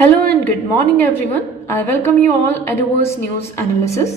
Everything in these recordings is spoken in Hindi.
Hello and good morning everyone. I welcome you all at Reverse News Analysis.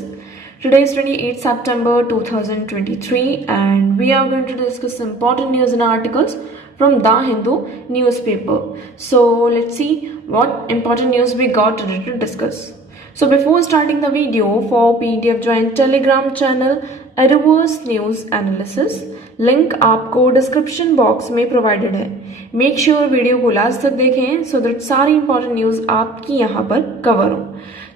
Today is 28th September 2023 and we are going to discuss important news and articles from The Hindu newspaper. So let's see what important news we got today to discuss. So before starting the video, for PDF join Telegram channel Reverse News Analysis. Link आपको डिस्क्रिप्शन बॉक्स में प्रोवाइडेड है. मेक श्योर वीडियो को लास्ट तक देखें सो दैट सारी इंपॉर्टेंट न्यूज आपकी यहाँ पर कवर हो.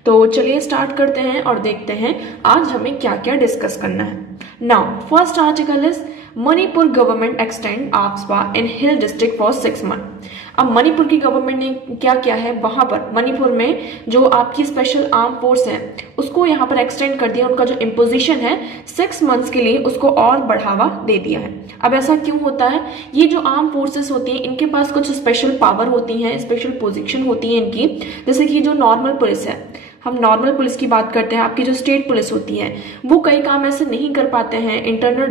तो चलिए स्टार्ट करते हैं और देखते हैं आज हमें क्या क्या डिस्कस करना है. Now first article is Manipur government extend AFSPA in hill district for 6 months. अब मणिपुर की गवर्नमेंट ने क्या किया है, वहां पर मणिपुर में जो आपकी स्पेशल आर्म फोर्स है उसको यहाँ पर एक्सटेंड कर दिया. उनका जो इम्पोजिशन है 6 months के लिए उसको और बढ़ावा दे दिया है. अब ऐसा क्यों होता है? ये जो आर्म फोर्सेस होती हैं इनके पास कुछ स्पेशल पावर होती हैं, स्पेशल पोजीशन होती है इनकी. जैसे कि जो नॉर्मल पुलिस है, हम नॉर्मल पुलिस की बात करते हैं, आपकी जो स्टेट पुलिस होती है वो कई काम ऐसे नहीं कर पाते हैं. इंटरनल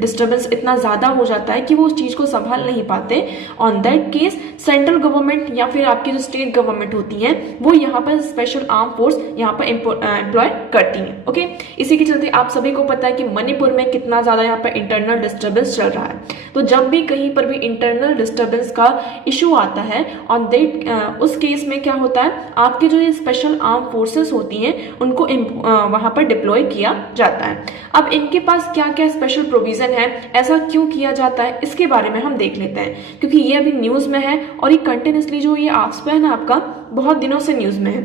डिस्टर्बेंस इतना ज़्यादा हो जाता है कि वो उस चीज़ को संभाल नहीं पाते. On that case central government या फिर आपकी जो स्टेट गवर्नमेंट होती है वो यहाँ पर स्पेशल आर्म फोर्स यहाँ पर एम्प्लॉय करती हैं. ओके, इसी के चलते आप सभी को पता है कि मणिपुर में कितना ज़्यादा यहाँ पर इंटरनल डिस्टर्बेंस चल रहा है. तो जब भी कहीं पर भी इंटरनल डिस्टर्बेंस का इशू आता है ऑन दैट उस केस में क्या होता है, आपके जो ये स्पेशल आर्म फोर्सेस होती हैं उनको वहां पर डिप्लॉय किया जाता है. अब इनके पास क्या क्या स्पेशल प्रोविजन है, ऐसा क्यों किया जाता है, इसके बारे में हम देख लेते हैं क्योंकि ये अभी न्यूज में है और ये कंटिन्यूसली जो ये आफ्सपा है ना आपका बहुत दिनों से न्यूज में है.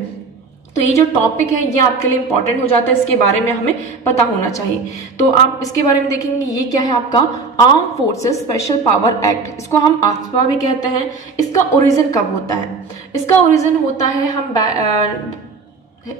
तो ये जो टॉपिक है ये आपके लिए इंपॉर्टेंट हो जाता है, इसके बारे में हमें पता होना चाहिए. तो आप इसके बारे में देखेंगे ये क्या है आपका arm forces special power act. इसको हम आफ्सपा भी कहते हैं. इसका ओरिजिन कब होता है? इसका ओरिजिन होता है, हम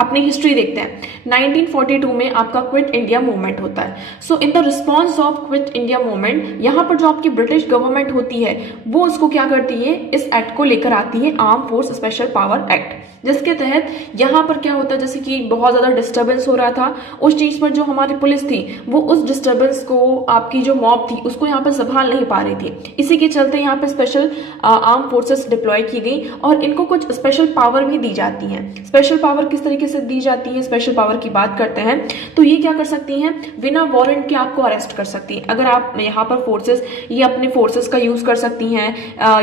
अपनी हिस्ट्री देखते हैं. 1942 में आपका क्विट इंडिया मूवमेंट होता है. So in the response of quit India movement यहाँ पर जो आपकी ब्रिटिश गवर्नमेंट होती है वो उसको क्या करती है, इस एक्ट को लेकर आती है arm force special power act, जिसके तहत यहाँ पर क्या होता है, जैसे कि बहुत ज्यादा डिस्टर्बेंस हो रहा था उस चीज पर जो हमारी पुलिस थी वो उस डिस्टर्बेंस को, आपकी जो मॉब थी उसको यहाँ पर संभाल नहीं पा रही थी. इसी के चलते यहाँ पे स्पेशल आर्म फोर्सेस डिप्लॉय की गई और इनको कुछ स्पेशल पावर भी दी जाती हैं. स्पेशल पावर किस तरीके से दी जाती है, स्पेशल पावर की बात करते हैं तो ये क्या कर सकती हैं, बिना वारंट के आपको अरेस्ट कर सकती है. अगर आप यहाँ पर फोर्सेस, ये अपने फोर्सेस का यूज कर सकती हैं.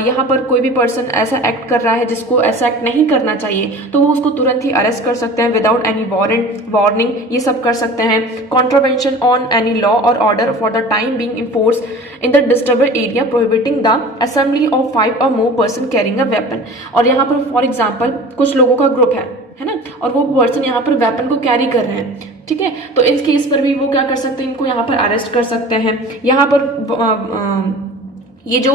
यहाँ पर कोई भी पर्सन ऐसा एक्ट कर रहा है जिसको ऐसा एक्ट नहीं करना चाहिए तो वो उसको तुरंत ही अरेस्ट कर सकते हैं विदाउट एनी वार्निंग. ये सब कर सकते हैं. कॉन्ट्रावेंशन ऑन एनी लॉ और order for the time being in force in the disturbed area prohibiting the assembly of 5 or more person carrying a weapon. और यहाँ पर फॉर एग्जाम्पल कुछ लोगों का ग्रुप है ना, और वो पर्सन यहाँ पर वेपन को कैरी कर रहे हैं, ठीक है, तो इस केस पर भी वो क्या कर सकते हैं, इनको यहाँ पर अरेस्ट कर सकते हैं. यहाँ पर ये जो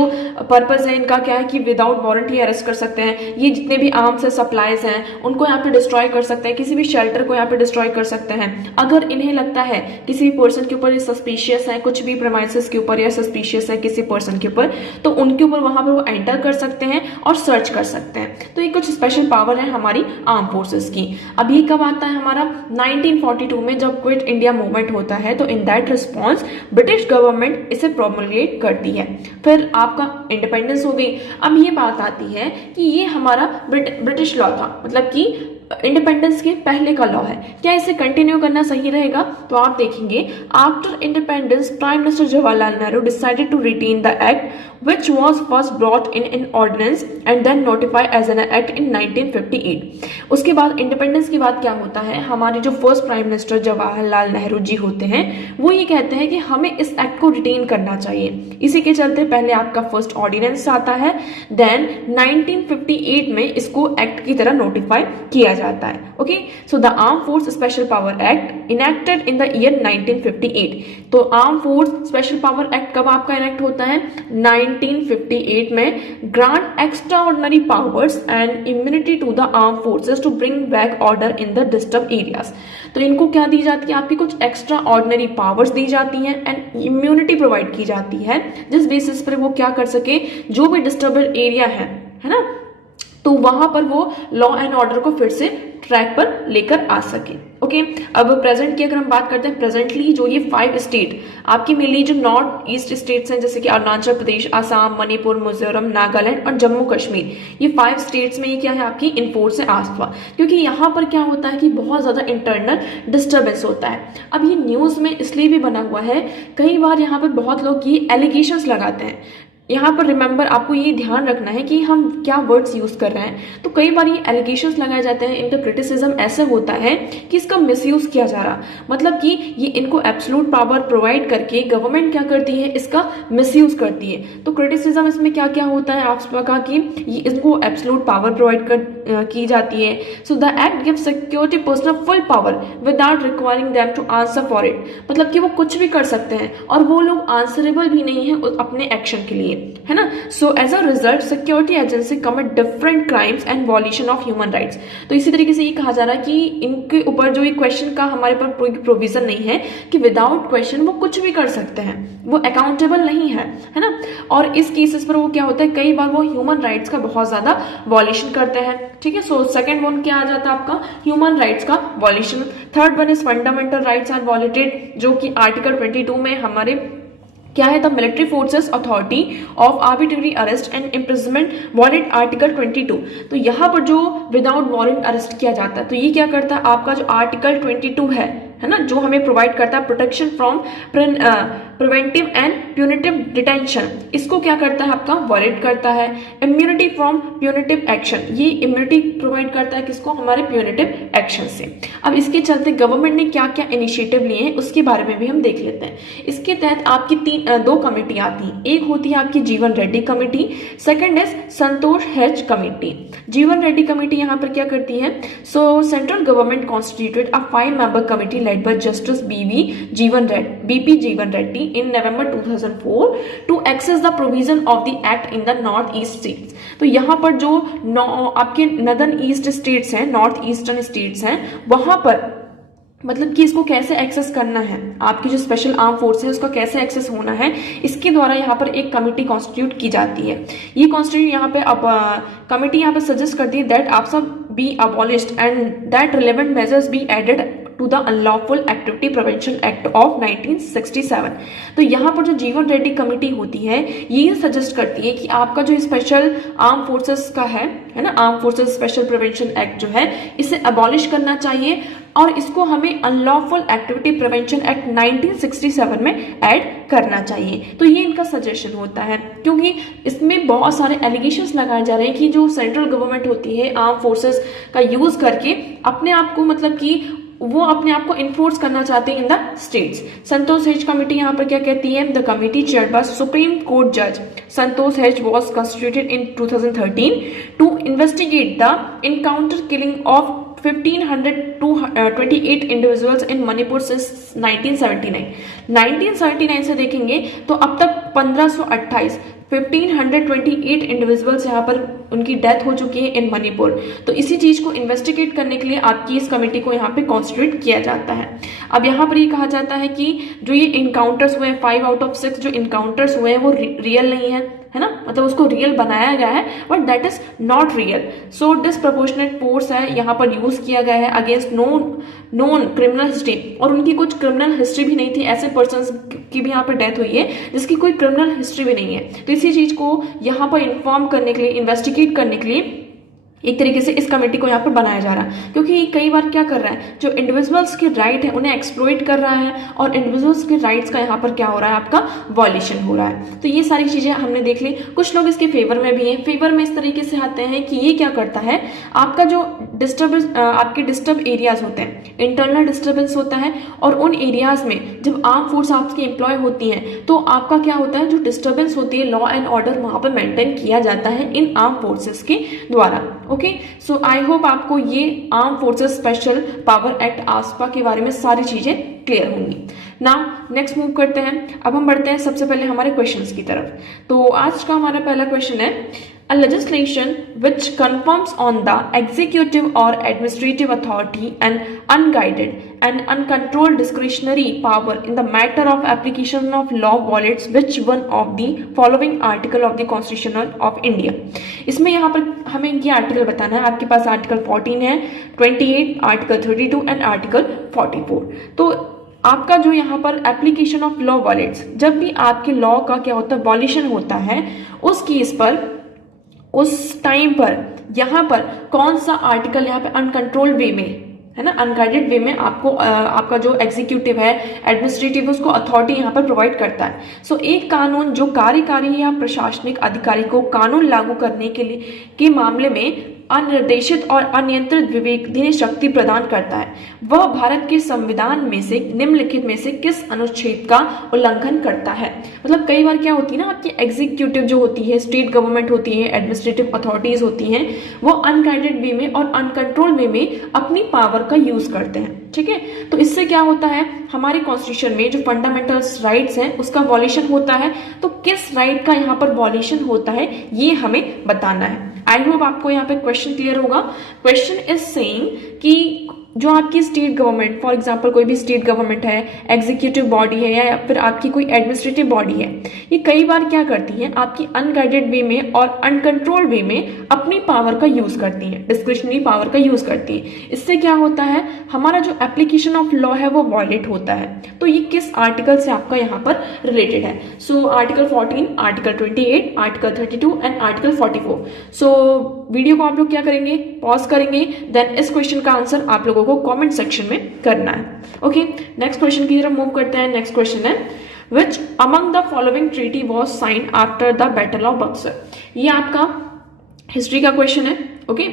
पर्पस है इनका क्या है कि विदाउट वारंट ही अरेस्ट कर सकते हैं. ये जितने भी आर्म्स है, सप्लाईज हैं, उनको यहाँ पे डिस्ट्रॉय कर सकते हैं. किसी भी शेल्टर को यहाँ पे डिस्ट्रॉय कर सकते हैं. अगर इन्हें लगता है किसी भी पर्सन के ऊपर सस्पिशियस है, कुछ भी प्रेमाइसेस के ऊपर या सस्पिशियस है किसी पर्सन के ऊपर, तो उनके ऊपर वहां पर वो एंटर कर सकते हैं और सर्च कर सकते हैं. तो ये कुछ स्पेशल पावर है हमारी आर्म फोर्सेस की. अब ये कब आता है हमारा 1942 में, जब क्विट इंडिया मूवमेंट होता है. तो in that response British government इसे प्रोमलगेट करती है. फिर आपका इंडिपेंडेंस हो गई. अब ये बात आती है कि ये हमारा ब्रिटिश लॉ था, मतलब कि इंडिपेंडेंस के पहले का लॉ है, क्या इसे कंटिन्यू करना सही रहेगा? तो आप देखेंगे after independence prime minister Jawaharlal Nehru decided to retain the act which was first brought in an ordinance and then notified as an act in 1958. उसके बाद इंडिपेंडेंस के बाद क्या होता है, हमारे जो first prime minister Jawaharlal Nehru ji होते हैं वो ये कहते हैं कि हमें इस एक्ट को रिटेन करना चाहिए. इसी के चलते पहले आपका फर्स्ट ऑर्डिनेंस आता है, देन 1958 में इसको एक्ट की तरह नोटिफाई किया जाता है. Okay, so the arm force special power act enacted in the year 1958. तो arm force special power act कब आपका इनेक्ट होता है? 1958 में. Grant extraordinary powers and immunity to the arm forces to bring back order in the disturb areas. तो इनको क्या दी जाती है, आपकी कुछ एक्स्ट्रा ऑर्डिनरी पावर्स दी जाती हैं एंड इम्यूनिटी प्रोवाइड की जाती है जिस बेसिस पर वो क्या कर सके, जो भी डिस्टर्ब एरिया है ना, तो वहां पर वो लॉ एंड ऑर्डर को फिर से ट्रैक पर लेकर आ सके। ओके, अब प्रेजेंट की अगर हम बात करते हैं, प्रेजेंटली जो ये 5 स्टेट आपकी मेनली जो नॉर्थ ईस्ट स्टेट्स हैं, जैसे कि अरुणाचल प्रदेश, असम, मणिपुर, मिजोरम, नागालैंड और जम्मू कश्मीर, ये 5 स्टेट्स में ये क्या है आपकी इनफोर्स है आसपा, क्योंकि यहाँ पर क्या होता है कि बहुत ज्यादा इंटरनल डिस्टर्बेंस होता है। अब ये न्यूज में इसलिए भी बना हुआ है, कई बार यहाँ पर बहुत लोग ये एलिगेशंस लगाते हैं। यहाँ पर रिमेंबर आपको ये ध्यान रखना है कि हम क्या वर्ड्स यूज कर रहे हैं। तो कई बार ये एलिगेशंस लगाए जाते हैं, इनका क्रिटिसिज्म ऐसा होता है कि इसका मिसयूज किया जा रहा, मतलब कि ये इनको एब्सोल्यूट पावर प्रोवाइड करके गवर्नमेंट क्या करती है, इसका मिसयूज करती है। तो क्रिटिसिज्म इसमें क्या क्या होता है आपका कहा कि ये इनको एब्सोल्यूट पावर प्रोवाइड की जाती है। So the act gives security personnel full power without requiring them to answer for it, मतलब कि वो कुछ भी कर सकते हैं और वो लोग आंसरेबल भी नहीं है अपने एक्शन के लिए, है ना। So as a result security agency commit different crimes and violation of human rights. तो इसी तरीके से ये कहा जा रहा है कि इनके ऊपर जो ये क्वेश्चन का हमारे पास कोई प्रोविजन नहीं है कि विदाउट क्वेश्चन वो कुछ भी कर सकते हैं, वो अकाउंटेबल नहीं है ना। और इस केसेस पर वो क्या होता है, कई बार वो ह्यूमन राइट्स का बहुत ज्यादा वॉल्यूशन करते हैं। ठीक है, सो सेकंड वन क्या आ जाता है आपका, ह्यूमन राइट्स का violation. Third one is fundamental rights are violated, जो कि आर्टिकल 22 में हमारे क्या है, the military forces authority of arbitrary arrest and imprisonment warrant article 22। तो यहाँ पर जो विदाउट वारंट अरेस्ट किया जाता है, तो ये क्या करता है आपका जो आर्टिकल 22 है ना, जो हमें प्रोवाइड करता है protection from preventive and punitive detention, इसको क्या करता है आपका वॉलेट करता है। इम्यूनिटी फ्रॉम प्यूनिटिव एक्शन, ये इम्यूनिटी प्रोवाइड करता है किसको, हमारे प्यूनिटिव एक्शन से। अब इसके चलते गवर्नमेंट ने क्या क्या इनिशिएटिव लिए हैं उसके बारे में भी हम देख लेते हैं। इसके तहत आपकी दो कमेटी आती हैं, एक होती है आपकी जीवन Reddy committee, second is Santosh hedge committee. जीवन रेड्डी कमेटी यहाँ पर क्या करती है, सो central government constituted a 5 member committee led by Justice BP Jeevan Reddy in November 2004 to access the provision of the act in the North East states। तो यहाँ पर जो आपके नॉर्दर्न ईस्ट स्टेट्स हैं, नॉर्थ ईस्टर्न स्टेट्स हैं, वहां पर मतलब कि इसको कैसे एक्सेस करना है, आपकी जो स्पेशल आर्म फोर्स है उसका कैसे एक्सेस होना है, इसके द्वारा यहाँ पर एक कमेटी कॉन्स्टिट्यूट की जाती है। ये कॉन्स्टिट्यूट यहाँ पे अब कमेटी यहाँ पे सजेस्ट करती है दैट आप सब be abolished and that relevant measures be added to the unlawful activity prevention act of 1967। तो यहाँ पर जो जीवन रेड्डी कमेटी होती है ये सजेस्ट करती है कि आपका जो स्पेशल आर्म फोर्सेस का है ना, arm forces special prevention act जो है इसे अबॉलिश करना चाहिए और इसको हमें अनलॉफुल एक्टिविटी प्रिवेंशन एक्ट 1967 में ऐड करना चाहिए। तो ये इनका सजेशन होता है, क्योंकि इसमें बहुत सारे एलिगेशंस लगाए जा रहे हैं कि जो सेंट्रल गवर्नमेंट होती है आर्म फोर्सेस का यूज करके अपने आप को मतलब कि वो अपने आप को इन्फोर्स करना चाहते हैं in the states. Santosh hedge committee यहाँ पर क्या कहती है, the committee chaired by supreme court जज संतोष hedge was constituted in 2013 to investigate the encounter killing of 1528 individuals in Manipur since 1979 से देखेंगे तो अब तक 1528 इंडिविजुअल्स यहाँ पर उनकी डेथ हो चुकी है इन मणिपुर। तो इसी चीज को इन्वेस्टिगेट करने के लिए आपकी इस कमेटी को यहाँ पे कॉन्स्टिट्यूट किया जाता है। अब यहाँ पर ये कहा जाता है कि जो ये इनकाउंटर्स हुए हैं 5 आउट ऑफ 6 जो इनकाउंटर्स हुए हैं वो रियल नहीं है ना, मतलब उसको रियल बनाया गया है but that is not real. So disproportionate force है यहाँ पर यूज किया गया है अगेंस्ट नोन क्रिमिनल हिस्ट्री, और उनकी कुछ क्रिमिनल हिस्ट्री भी नहीं थी, ऐसे पर्सन्स की भी यहाँ पर डेथ हुई है जिसकी कोई क्रिमिनल हिस्ट्री भी नहीं है। तो इसी चीज को यहाँ पर इन्फॉर्म करने के लिए, इन्वेस्टिगेट करने के लिए एक तरीके से इस कमेटी को यहाँ पर बनाया जा रहा है, क्योंकि कई बार क्या कर रहा है जो इंडिविजुअल्स के राइट है उन्हें एक्सप्लॉइट कर रहा है और इंडिविजुअल्स के राइट्स का यहाँ पर क्या हो रहा है आपका वॉल्यूशन हो रहा है। तो ये सारी चीजें हमने देख ली। कुछ लोग इसके फेवर में भी हैं, फेवर में इस तरीके से आते हैं कि ये क्या करता है आपका जो डिस्टर्बेंस आपके डिस्टर्ब एरियाज होते हैं, इंटरनल डिस्टर्बेंस होता है और उन एरियाज में जब आर्म फोर्स आपकी एम्प्लॉय होती है तो आपका क्या होता है जो डिस्टर्बेंस होती है लॉ एंड ऑर्डर वहां पर मेंटेन किया जाता है इन आर्म फोर्सेस के द्वारा। ओके, सो आई होप आपको ये arm forces special power act आसपा के बारे में सारी चीजें क्लियर होंगी। नाउ नेक्स्ट मूव करते हैं। अब हम बढ़ते हैं सबसे पहले हमारे क्वेश्चंस की तरफ। तो आज का हमारा पहला क्वेश्चन है, a legislation which confirms on the executive or administrative authority and unguided and uncontrolled discretionary power in the matter of application of law violates which one of the following article of the Constitution of India। इसमें यहाँ पर हमें ये आर्टिकल बताना है। आपके पास आर्टिकल 14 है, 28, आर्टिकल 32 एंड आर्टिकल 44। तो आपका जो यहाँ पर एप्लीकेशन ऑफ लॉ वॉलेट्स, जब भी आपके लॉ का क्या होता है वॉल्यूशन होता है, उस केस पर उस टाइम पर यहाँ पर कौन सा आर्टिकल यहाँ पे अनकंट्रोल्ड वे में है ना, अनगाइडेड वे में आपको आपका जो एग्जीक्यूटिव है, एडमिनिस्ट्रेटिव है, उसको अथॉरिटी यहाँ पर प्रोवाइड करता है। सो एक कानून जो कार्यकारी या प्रशासनिक अधिकारी को कानून लागू करने के मामले में अनिर्देशित और अनियंत्रित विवेकधीन शक्ति प्रदान करता है, वह भारत के संविधान में से निम्नलिखित में से किस अनुच्छेद का उल्लंघन करता है। मतलब कई बार क्या होती है ना, आपकी एग्जीक्यूटिव जो होती है, स्टेट गवर्नमेंट होती है, एडमिनिस्ट्रेटिव अथॉरिटीज होती हैं, वो अनगाइडेड वे में और अनकंट्रोल वे में अपनी पावर का यूज करते हैं। ठीक है, तो इससे क्या होता है, हमारे कॉन्स्टिट्यूशन में जो फंडामेंटल राइट्स हैं उसका वॉल्यूशन होता है। तो किस राइट का यहाँ पर वॉल्यूशन होता है ये हमें बताना है। आई होप आपको यहाँ पे क्वेश्चन क्लियर होगा। क्वेश्चन इज सेइंग कि जो आपकी स्टेट गवर्नमेंट, फॉर एग्जांपल कोई भी स्टेट गवर्नमेंट है, एग्जीक्यूटिव बॉडी है या फिर आपकी कोई एडमिनिस्ट्रेटिव बॉडी है, ये कई बार क्या करती है, आपकी अनगाइडेड वे में और अनकंट्रोल्ड वे में अपनी पावर का यूज करती है, डिस्क्रिशनरी पावर का यूज करती है। इससे क्या होता है, हमारा जो एप्लीकेशन ऑफ लॉ है वो वॉयलेट होता है। तो ये किस आर्टिकल से आपका यहाँ पर रिलेटेड है? सो article 14, article 28, article 32 and article 44। So video को आप लोग क्या करेंगे, पॉज करेंगे, देन इस क्वेश्चन का आंसर आप लोगों को कमेंट सेक्शन में करना है। ओके, नेक्स्ट क्वेश्चन की तरफ मूव करते हैं। नेक्स्ट क्वेश्चन है which among the following treaty was signed after the battle of Buxar. ये आपका हिस्ट्री का क्वेश्चन है। ओके,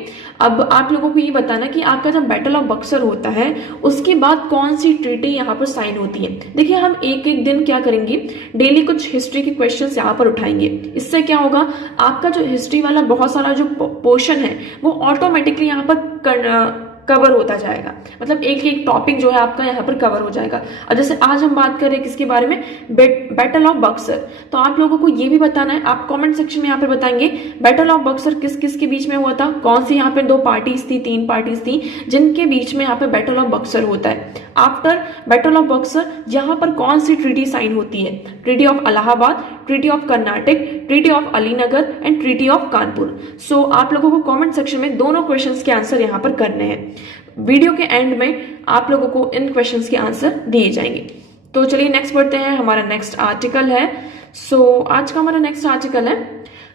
अब आप लोगों को ये बताना कि आपका जब बैटल ऑफ बक्सर होता है उसके बाद कौन सी ट्रीटी यहाँ पर साइन होती है। देखिए, हम एक एक दिन क्या करेंगे, डेली कुछ हिस्ट्री के क्वेश्चंस यहाँ पर उठाएंगे। इससे क्या होगा, आपका जो हिस्ट्री वाला बहुत सारा जो पोर्शन है वो ऑटोमेटिकली यहाँ पर कवर होता जाएगा। मतलब एक एक टॉपिक जो है आपका यहाँ पर कवर हो जाएगा। और जैसे आज हम बात कर रहे हैं किसके बारे में, बैटल ऑफ बक्सर, तो आप लोगों को ये भी बताना है, आप कमेंट सेक्शन में यहाँ पर बताएंगे बैटल ऑफ बक्सर किस किस के बीच में हुआ था, कौन सी यहाँ पे 2 पार्टीज थी, 3 पार्टीज थी जिनके बीच में यहाँ पे बैटल ऑफ बक्सर होता है। आफ्टर बैटल ऑफ बक्सर यहाँ पर कौन सी ट्रीटी साइन होती है, treaty of Allahabad, treaty of Karnataka, treaty of Alinagar and treaty of Kanpur. So आप लोगों को कमेंट सेक्शन में दोनों क्वेश्चंस के आंसर यहाँ पर करने हैं। वीडियो के एंड में आप लोगों को इन क्वेश्चंस के आंसर दिए जाएंगे। तो चलिए नेक्स्ट पढ़ते हैं। हमारा नेक्स्ट आर्टिकल है, आज का हमारा नेक्स्ट आर्टिकल है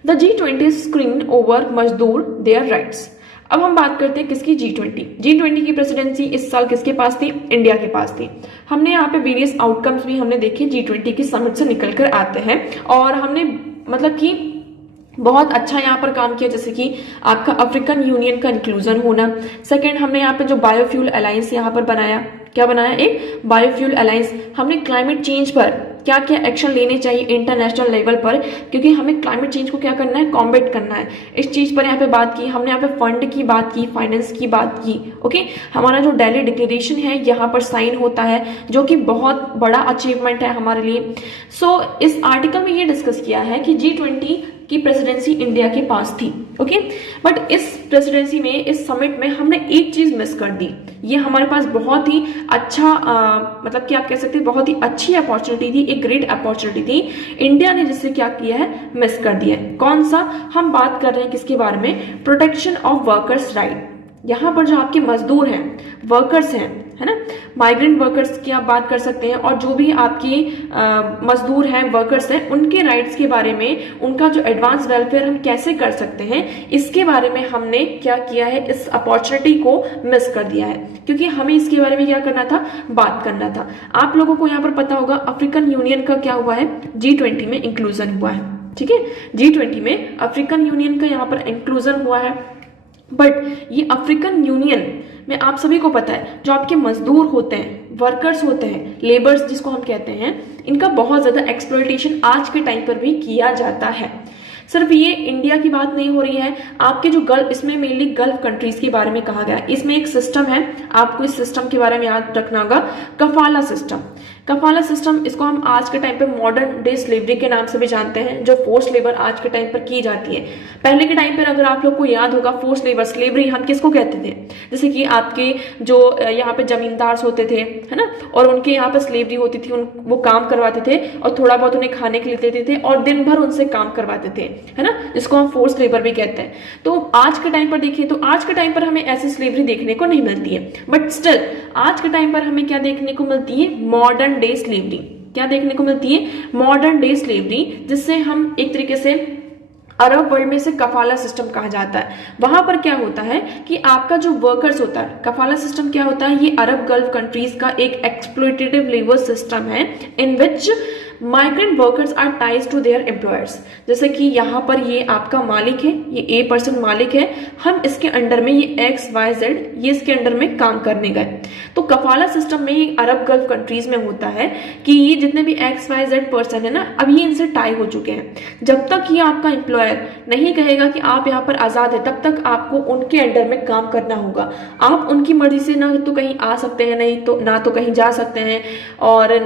द G20 स्क्रीन ओवर मजदूर देयर राइट्स। अब हम बात करते हैं किसकी, G20 की प्रेसिडेंसी इस साल किसके पास थी, इंडिया के पास थी। हमने यहाँ पे वेरियस आउटकम्स भी हमने देखे G20 की समिट से निकल कर आते हैं, और हमने मतलब कि बहुत अच्छा यहाँ पर काम किया, जैसे कि आपका अफ्रीकन यूनियन का इंक्लूजन होना। सेकंड, हमने यहाँ पे जो बायोफ्यूल अलायंस यहाँ पर बनाया, क्या बनाया, एक बायोफ्यूल अलायंस। हमने क्लाइमेट चेंज पर क्या क्या एक्शन लेने चाहिए इंटरनेशनल लेवल पर, क्योंकि हमें क्लाइमेट चेंज को क्या करना है, कॉम्बैट करना है। इस चीज पर यहाँ पे बात की हमने, यहाँ पे फंड की बात की, फाइनेंस की बात की। ओके, हमारा जो दिल्ली डिक्लेरेशन है यहाँ पर साइन होता है, जो कि बहुत बड़ा अचीवमेंट है हमारे लिए। सो इस आर्टिकल में ये डिस्कस किया है कि G20 की प्रेसिडेंसी इंडिया के पास थी। ओके, बट इस प्रेसिडेंसी में, इस समिट में हमने एक चीज मिस कर दी। ये हमारे पास बहुत ही अच्छा मतलब कि आप कह सकते हैं बहुत ही अच्छी अपॉर्चुनिटी थी, एक ग्रेट अपॉर्चुनिटी थी, इंडिया ने जिससे क्या किया है, मिस कर दिया है। कौन सा, हम बात कर रहे हैं किसके बारे में, प्रोटेक्शन ऑफ वर्कर्स राइट। यहाँ पर जो आपके मजदूर हैं, वर्कर्स हैं, है ना, माइग्रेंट वर्कर्स की आप बात कर सकते हैं, और जो भी आपकी मजदूर हैं, वर्कर्स हैं, उनके राइट्स के बारे में, उनका जो एडवांस वेलफेयर हम कैसे कर सकते हैं, इसके बारे में हमने क्या किया है, इस अपॉर्चुनिटी को मिस कर दिया है, क्योंकि हमें इसके बारे में क्या करना था, बात करना था। आप लोगों को यहाँ पर पता होगा अफ्रीकन यूनियन का क्या हुआ है, G20 में इंक्लूजन हुआ है। ठीक है, G20 में अफ्रीकन यूनियन का यहाँ पर इंक्लूजन हुआ है। बट ये अफ्रीकन यूनियन में आप सभी को पता है, जो आपके मजदूर होते हैं, वर्कर्स होते हैं, लेबर्स जिसको हम कहते हैं, इनका बहुत ज्यादा एक्सप्लॉयटेशन आज के टाइम पर भी किया जाता है। सिर्फ ये इंडिया की बात नहीं हो रही है, आपके जो गल्फ, इसमें मेनली गल्फ कंट्रीज के बारे में कहा गया। इसमें एक सिस्टम है, आपको इस सिस्टम के बारे में याद रखना होगा, कफाला सिस्टम। कफाला सिस्टम, इसको हम आज के टाइम पे मॉडर्न डे स्लेवरी के नाम से भी जानते हैं, जो फोर्स लेबर आज के टाइम पर की जाती है। पहले के टाइम पर अगर आप लोग को याद होगा, फोर्स लेबर स्लेवरी हम किसको कहते थे, जैसे कि आपके जो यहाँ पे जमींदार होते थे, है ना, और उनके यहाँ पर स्लेवरी होती थी, वो काम करवाते थे और थोड़ा बहुत उन्हें खाने के लिए देते थे और दिन भर उनसे काम करवाते थे, है ना, जिसको हम फोर्स लेबर भी कहते हैं। तो आज के टाइम पर देखिए तो आज के टाइम पर हमें ऐसी स्लेवरी देखने को नहीं मिलती है, बट स्टिल आज के टाइम पर हमें क्या देखने को मिलती है, मॉडर्न डे स्लेवरी। क्या देखने को मिलती है, मॉडर्न डे स्लेवरी, जिससे हम एक तरीके से अरब वर्ल्ड में से कफाला सिस्टम कहा जाता है। वहां पर क्या होता है कि आपका जो वर्कर्स होता है, कफाला सिस्टम क्या होता है, ये अरब गल्फ कंट्रीज का एक एक्सप्लॉयटेटिव लेबर सिस्टम है in which migrant workers are ties to their employers. जैसे कि यहाँ पर ये आपका मालिक है, ये ए पर्सन मालिक है, हम इसके अंडर में ये XYZ ये इसके अंडर में काम करने गए। तो कफाला सिस्टम में अरब गल्फ कंट्रीज में होता है कि ये जितने भी XYZ पर्सन है ना, अब ये इनसे टाई हो चुके हैं। जब तक ये आपका एम्प्लॉयर नहीं कहेगा कि आप यहाँ पर आजाद है, तब तक आपको उनके अंडर में काम करना होगा। आप उनकी मर्जी से ना तो कहीं आ सकते हैं, नहीं तो ना तो कहीं जा सकते हैं, और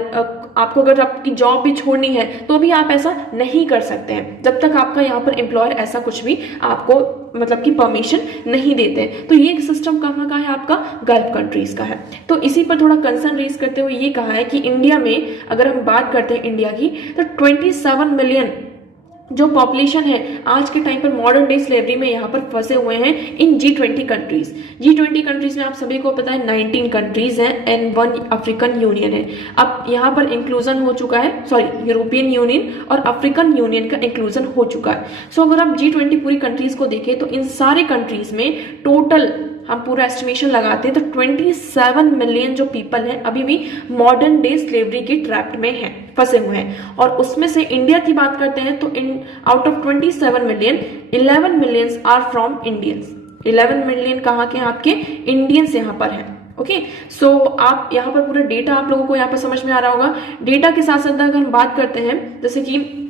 आपको अगर आपकी जॉब भी छोड़नी है तो भी आप ऐसा नहीं कर सकते हैं जब तक आपका यहाँ पर एम्प्लॉयर ऐसा कुछ भी आपको मतलब कि परमिशन नहीं देते। तो ये सिस्टम कहाँ का है, आपका गल्फ कंट्रीज का है। तो इसी पर थोड़ा कंसर्न रेज करते हुए ये कहा है कि इंडिया में अगर हम बात करते हैं इंडिया की, तो 27 मिलियन जो पॉपुलेशन है आज के टाइम पर मॉडर्न डे स्लेवरी में यहाँ पर फंसे हुए हैं इन G20 कंट्रीज। G20 कंट्रीज में आप सभी को पता है 19 कंट्रीज हैं एंड 1 अफ्रीकन यूनियन है। अब यहाँ पर इंक्लूजन हो चुका है, सॉरी यूरोपियन यूनियन और अफ्रीकन यूनियन का इंक्लूजन हो चुका है। सो अगर आप G20 पूरी कंट्रीज को देखें तो इन सारे कंट्रीज में टोटल हम पूरा एस्टिमेशन लगाते हैं तो 27 मिलियन जो पीपल हैं अभी भी मॉडर्न डे स्लेवरी की ट्रैप में हैं, फंसे हुए हैं। और उसमें से इंडिया की बात करते हैं तो in out of 27 million 11 millions are from Indians. 11 million कहाँ के, आपके इंडियंस यहाँ पर हैं। ओके, सो आप यहाँ पर पूरा डेटा आप लोगों को यहाँ पर समझ में आ रहा होगा। डेटा के साथ साथ अगर हम बात करते हैं, जैसे कि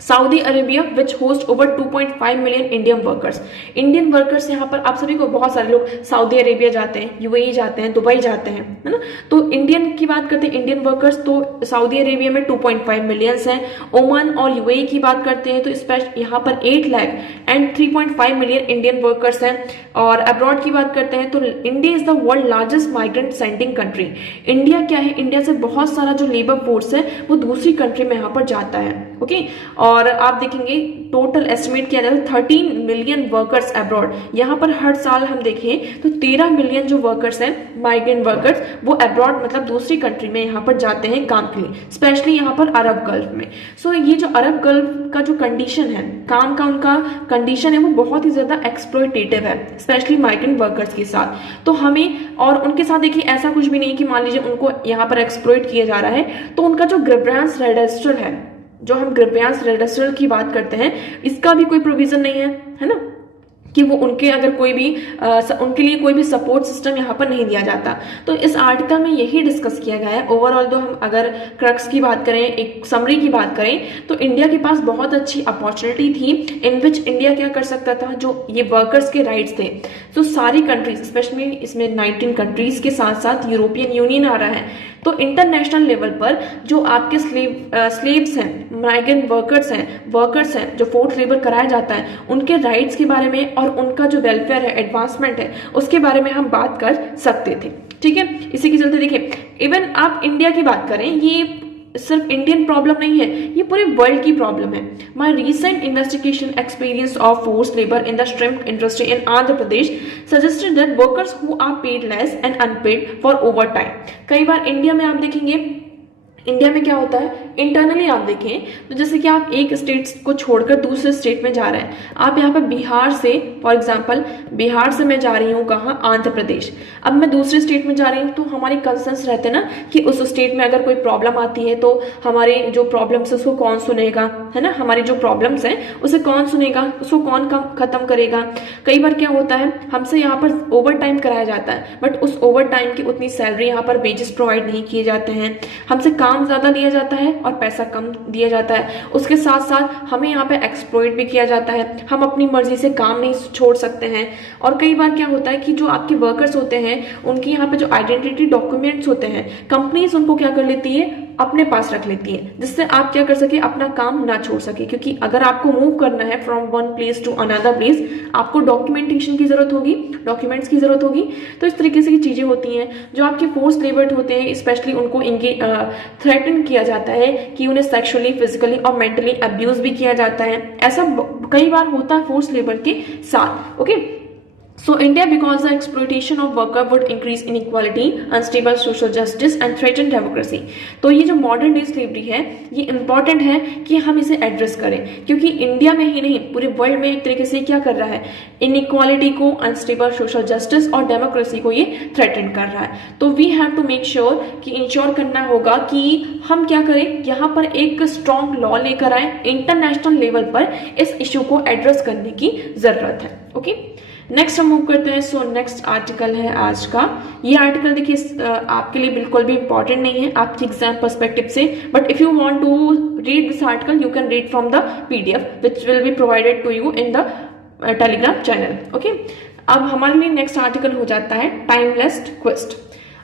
Saudi Arabia which host over 2.5 million Indian workers. Indian workers यहाँ पर आप सभी को बहुत सारे लोग सऊदी अरेबिया जाते हैं, UAE जाते हैं, दुबई जाते हैं, है ना। तो इंडियन की बात करते हैं, इंडियन वर्कर्स तो सऊदी अरेबिया में 2.5 मिलियंस हैं। ओमान और UAE की बात करते हैं तो स्पेशल यहाँ पर 8 lakh and 3.5 million Indian workers हैं। और अब्रॉड की बात करते हैं तो India is the world largest migrant sending country. India क्या है, इंडिया से बहुत सारा जो लेबर फोर्स है वो दूसरी कंट्री में यहाँ पर जाता है। ओके, और आप देखेंगे टोटल एस्टिमेट किया जाता है 13 मिलियन वर्कर्स अब्रॉड। यहाँ पर हर साल हम देखें तो 13 मिलियन जो वर्कर्स हैं, माइग्रेंट वर्कर्स, वो अब्रॉड मतलब दूसरी कंट्री में यहाँ पर जाते हैं काम के लिए, स्पेशली यहाँ पर अरब गल्फ में। सो ये जो अरब गल्फ का जो कंडीशन है, काम का उनका कंडीशन है, वो बहुत ही ज्यादा एक्सप्लॉयटेटिव है, स्पेशली माइग्रेंट वर्कर्स के साथ। तो हमें और उनके साथ देखिए ऐसा कुछ भी नहीं कि मान लीजिए उनको यहाँ पर एक्सप्लॉयट किया जा रहा है, तो उनका जो ग्रिवेंस रेजिस्टर है, जो हम ग्रिवेंस रेजिस्टर की बात करते हैं, इसका भी कोई प्रोविजन नहीं है ना, कि वो उनके अगर कोई भी उनके लिए कोई भी सपोर्ट सिस्टम यहाँ पर नहीं दिया जाता। तो इस आर्टिकल में यही डिस्कस किया गया है। ओवरऑल तो हम अगर क्रक्स की बात करें, एक समरी की बात करें, तो इंडिया के पास बहुत अच्छी अपॉर्चुनिटी थी इन विच इंडिया क्या कर सकता था, जो ये वर्कर्स के राइट्स थे। तो सारी कंट्रीज, स्पेशली इसमें 19 कंट्रीज के साथ साथ यूरोपियन यूनियन आ रहा है, तो इंटरनेशनल लेवल पर जो आपके स्लेव्स हैं, माइग्रेंट वर्कर्स हैं, जो फोर्स लेबर कराया जाता है, उनके राइट्स के बारे में और उनका जो वेलफेयर है, एडवांसमेंट है, उसके बारे में हम बात कर सकते थे। ठीक है, इसी के चलते देखिए, इवन आप इंडिया की बात करें, ये सिर्फ इंडियन प्रॉब्लम नहीं है, ये पूरे वर्ल्ड की प्रॉब्लम है। My recent investigation experience of force labour in the shrimp industry in Andhra Pradesh suggested that workers who are paid less and unpaid for overtime. कई बार इंडिया में आप देखेंगे, इंडिया में क्या होता है, इंटरनली आप देखें तो जैसे कि आप एक स्टेट को छोड़कर दूसरे स्टेट में जा रहे हैं, आप यहाँ पर बिहार से, फॉर एग्जांपल बिहार से मैं जा रही हूँ कहाँ, आंध्र प्रदेश। अब मैं दूसरे स्टेट में जा रही हूँ तो हमारे कंसर्न्स रहते हैं ना कि उस स्टेट में अगर कोई प्रॉब्लम आती है तो हमारे जो प्रॉब्लम्स है उसको कौन सुनेगा, है ना, हमारी जो प्रॉब्लम्स हैं उसे कौन सुनेगा, उसको कौन खत्म करेगा। कई बार क्या होता है, हमसे यहाँ पर ओवर टाइम कराया जाता है, बट उस ओवर टाइम की उतनी सैलरी यहाँ पर वेजेस प्रोवाइड नहीं किए जाते हैं, हमसे काम ज्यादा लिया जाता है और पैसा कम दिया जाता है। उसके साथ साथ हमें यहाँ पे एक्सप्लॉइट भी किया जाता है, हम अपनी मर्जी से काम नहीं छोड़ सकते हैं। और कई बार क्या होता है कि जो आपके वर्कर्स होते हैं, उनकी यहाँ पे जो आइडेंटिटी डॉक्यूमेंट्स होते हैं, कंपनीज उनको क्या कर लेती है, अपने पास रख लेती है, जिससे आप क्या कर सके, अपना काम ना छोड़ सके। क्योंकि अगर आपको मूव करना है from one place to another place, आपको डॉक्यूमेंटेशन की जरूरत होगी, डॉक्यूमेंट्स की जरूरत होगी। तो इस तरीके से की चीजें होती हैं। जो आपके फोर्स लेबर्ड होते हैं, स्पेशली उनको थ्रेटन किया जाता है कि उन्हें सेक्सुअली, फिजिकली और मेंटली अब्यूज भी किया जाता है। ऐसा कई बार होता है फोर्स लेबर के साथ। Okay, So India, because the exploitation of worker would increase inequality, unstable social justice and threaten democracy। तो ये जो मॉडर्न डे स्लेवरी है, ये इम्पॉर्टेंट है कि हम इसे एड्रेस करें, क्योंकि इंडिया में ही नहीं पूरे वर्ल्ड में एक तरीके से क्या कर रहा है, इनइक्वालिटी को, अनस्टेबल सोशल जस्टिस और डेमोक्रेसी को ये थ्रेटन कर रहा है। तो we have to make sure कि इंश्योर करना होगा कि हम क्या करें, यहाँ पर एक स्ट्रॉन्ग लॉ लेकर आए, इंटरनेशनल लेवल पर इस इश्यू को एड्रेस करने की जरूरत है। ओके, नेक्स्ट हम मूव करते हैं। सो नेक्स्ट आर्टिकल है आज का। ये आर्टिकल देखिए आपके लिए बिल्कुल भी इंपॉर्टेंट नहीं है आपके एग्जाम पर्सपेक्टिव से, but if you want to read this article you can read from the PDF which will be provided to you in the Telegram channel. Okay, अब हमारे लिए नेक्स्ट आर्टिकल हो जाता है टाइमलेस क्वेस्ट।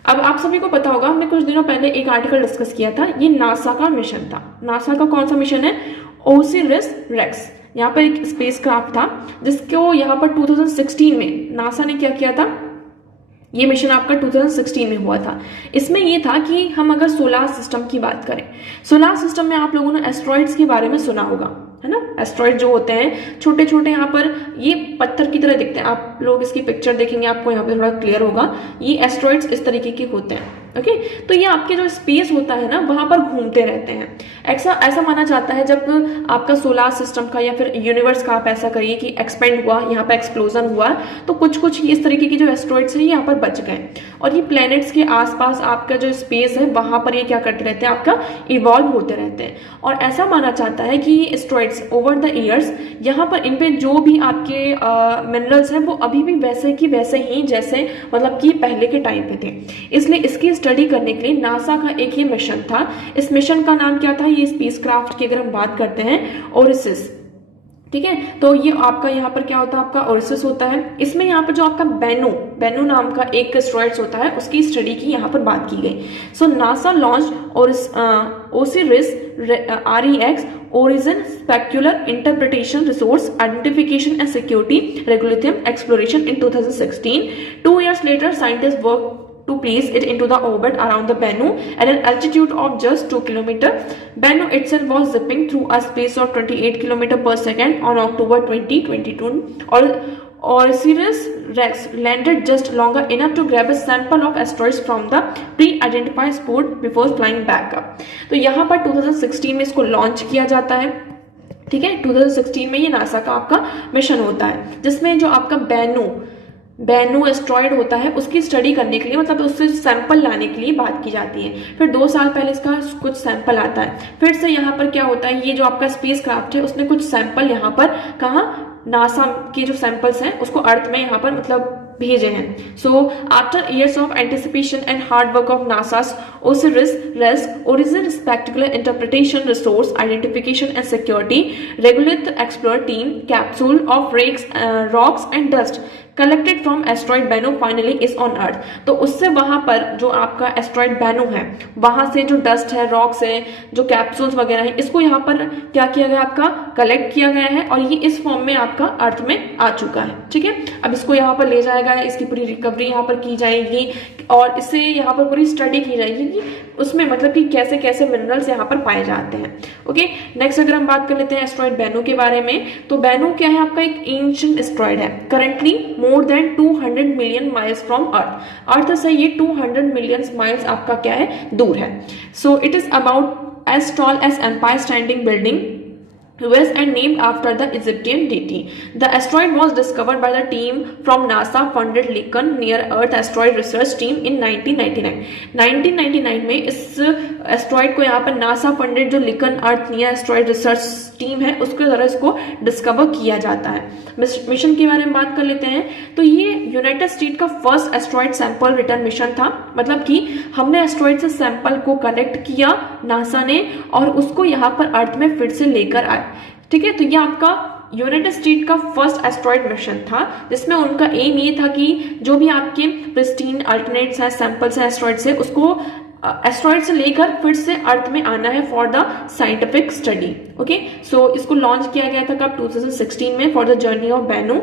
अब आप सभी को पता होगा, हमने कुछ दिनों पहले एक आर्टिकल डिस्कस किया था, ये नासा का मिशन था। नासा का कौन सा मिशन है, ओसिरिस रेक्स। यहाँ पर एक स्पेस क्राफ्ट था जिसको यहाँ पर 2016 में नासा ने क्या किया था, ये मिशन आपका 2016 में हुआ था। इसमें ये था कि हम अगर सोलार सिस्टम की बात करें, सोलार सिस्टम में आप लोगों ने एस्ट्रॉइड्स के बारे में सुना होगा, है ना। एस्ट्रॉइड जो होते हैं छोटे छोटे, यहाँ पर ये पत्थर की तरह दिखते हैं। आप लोग इसकी पिक्चर देखेंगे आपको यहाँ पे थोड़ा क्लियर होगा। ये एस्ट्रॉइड्स इस तरीके के होते हैं। ओके, तो ये आपके जो स्पेस होता है ना, वहां पर घूमते रहते हैं। ऐसा माना जाता है जब आपका सोलार सिस्टम का या फिर यूनिवर्स का, आप ऐसा करिए कि एक्सपेंड हुआ, यहाँ पर एक्सप्लोजन हुआ, तो कुछ इस तरीके के जो एस्ट्रॉइड्स हैं यहाँ पर बच गए, और ये प्लैनेट्स के आसपास आपका जो स्पेस है वहां पर ये क्या करते रहते हैं, आपका इवॉल्व होते रहते हैं। और ऐसा माना जाता है कि ये एस्ट्रॉइड्स ओवर द ईयर्स यहाँ पर इन पे जो भी आपके मिनरल्स हैं वो अभी भी वैसे की वैसे ही जैसे मतलब कि पहले के टाइम पे थे। इसलिए इसकी स्टडी करने के लिए नासा का एक ही मिशन था। इस मिशन का नाम क्या था, ये स्पेसक्राफ्ट की अगर हम बात करते हैं, ओरिसिस। ठीक है, तो ये आपका यहाँ पर क्या होता है, आपका ओरिसिस होता है। इसमें यहाँ पर जो आपका बेनो नाम का एक एस्ट्रॉइड्स होता है, उसकी स्टडी की यहाँ पर बात की गई। सो NASA launch Osiris REX Origin Specular Interpretation Resource Identification and Security Regulatum Exploration in 2016. 2 years later, scientists worked to place it into the orbit around the Bennu at an altitude of just 2 km. Bennu itself was zipping through a space of 28 km per second on October 2022. Osiris Rex landed just longer enough to grab a sample of asteroids from the pre-identified spot before flying back up. तो यहाँ पर 2016 में इसको लॉन्च किया जाता है। ठीक है, 2016 में ये नासा का आपका मिशन होता है, जिसमें जो आपका बेनु एस्ट्रॉइड होता है उसकी स्टडी करने के लिए, मतलब उससे सैंपल लाने के लिए बात की जाती है। फिर 2 साल पहले इसका कुछ सैंपल आता है। फिर से यहाँ पर क्या होता है, ये जो आपका स्पेस क्राफ्ट है उसने कुछ सैंपल यहाँ पर कहाँ, नासा के जो सैंपल्स हैं उसको अर्थ में यहाँ पर मतलब भेजे हैं। So after years of anticipation and hard work of NASA's OSIRIS REx Origin Spectacular Interpretation Resource Identification and Security Regolith Explorer Team capsule of rocks and dust collected from asteroid Bennu finally is on earth. तो उससे वहां पर जो आपका एस्ट्रॉइड बेनु है, वहां से जो डस्ट है, रॉक्स है, जो कैप्सूल्स वगैरह है, इसको यहाँ पर क्या किया गया, आपका कलेक्ट किया गया है, और ये इस फॉर्म में आपका अर्थ में आ चुका है। ठीक है, अब इसको यहाँ पर ले जाया गया, इसकी पूरी रिकवरी यहाँ पर की जाएगी, और इससे यहाँ पर पूरी स्टडी की जाएगी कि उसमें मतलब कि कैसे कैसे मिनरल्स यहाँ पर पाए जाते हैं। ओके, नेक्स्ट अगर हम बात कर लेते हैं एस्ट्रॉइड बेनु के बारे में, तो बेनु क्या है, आपका एक एंशिएंट एस्ट्रॉइड है, currently more than 200 million miles from earth से ये 200 मिलियन माइल्स आपका क्या है, दूर है। So it is about as tall as Empire standing building US and named after the Egyptian deity. The asteroid was discovered by the team from NASA-funded Lincoln Near Earth Asteroid Research Team in 1999. 1999 में इस एस्ट्रॉइड को यहाँ पर नासा फंडेड जो लिंकन अर्थ नियर एस्ट्रॉइड रिसर्च टीम है उसके द्वारा इसको डिस्कवर किया जाता है। मिशन के बारे में बात कर लेते हैं, तो ये यूनाइटेड स्टेट का first asteroid sample return mission था। मतलब कि हमने एस्ट्रॉइड से सैंपल को कलेक्ट किया नासा ने, और उसको यहाँ पर अर्थ में फिर से लेकर आए। ठीक है, तो ये आपका यूनाइटेड स्टेट का फर्स्ट एस्ट्रॉइड मिशन था, जिसमें उनका एम ये था कि जो भी आपके प्रिस्टीन अल्टरनेट्स हैं, सैंपल्स हैं एस्ट्रॉइड से, उसको एस्ट्रॉइड से लेकर फिर से अर्थ में आना है for the scientific study. Okay, so इसको लॉन्च किया गया था कब, 2016 में, for the journey of Bennu.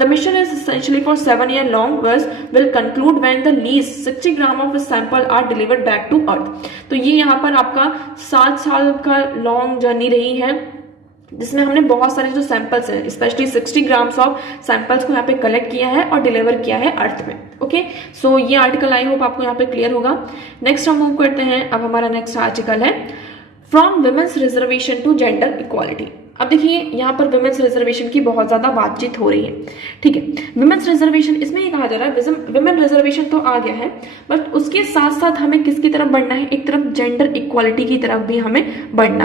The mission is essentially for 7 year long, will conclude when the least 60 gram of sample are delivered back to earth. तो ये यहाँ पर आपका 7 साल का लॉन्ग जर्नी रही है, जिसमें हमने बहुत सारे जो सैंपल्स हैं, स्पेशली 60 ग्राम्स ऑफ सैंपल्स को यहाँ पे कलेक्ट किया है और डिलीवर किया है अर्थ में। ओके, सो ये आर्टिकल आई होप आपको यहाँ पे क्लियर होगा। नेक्स्ट हम मूव करते हैं। अब हमारा नेक्स्ट आर्टिकल है from women's reservation to gender equality. अब देखिए यहाँ पर वुमेन्स रिजर्वेशन की बहुत ज्यादा बातचीत हो रही है। ठीक है, वुमेन्स रिजर्वेशन, इसमें ये कहा जा रहा है वुमेन रिजर्वेशन तो आ गया है, बट उसके साथ साथ हमें किसकी तरफ बढ़ना है, एक तरफ जेंडर इक्वालिटी की तरफ भी हमें बढ़ना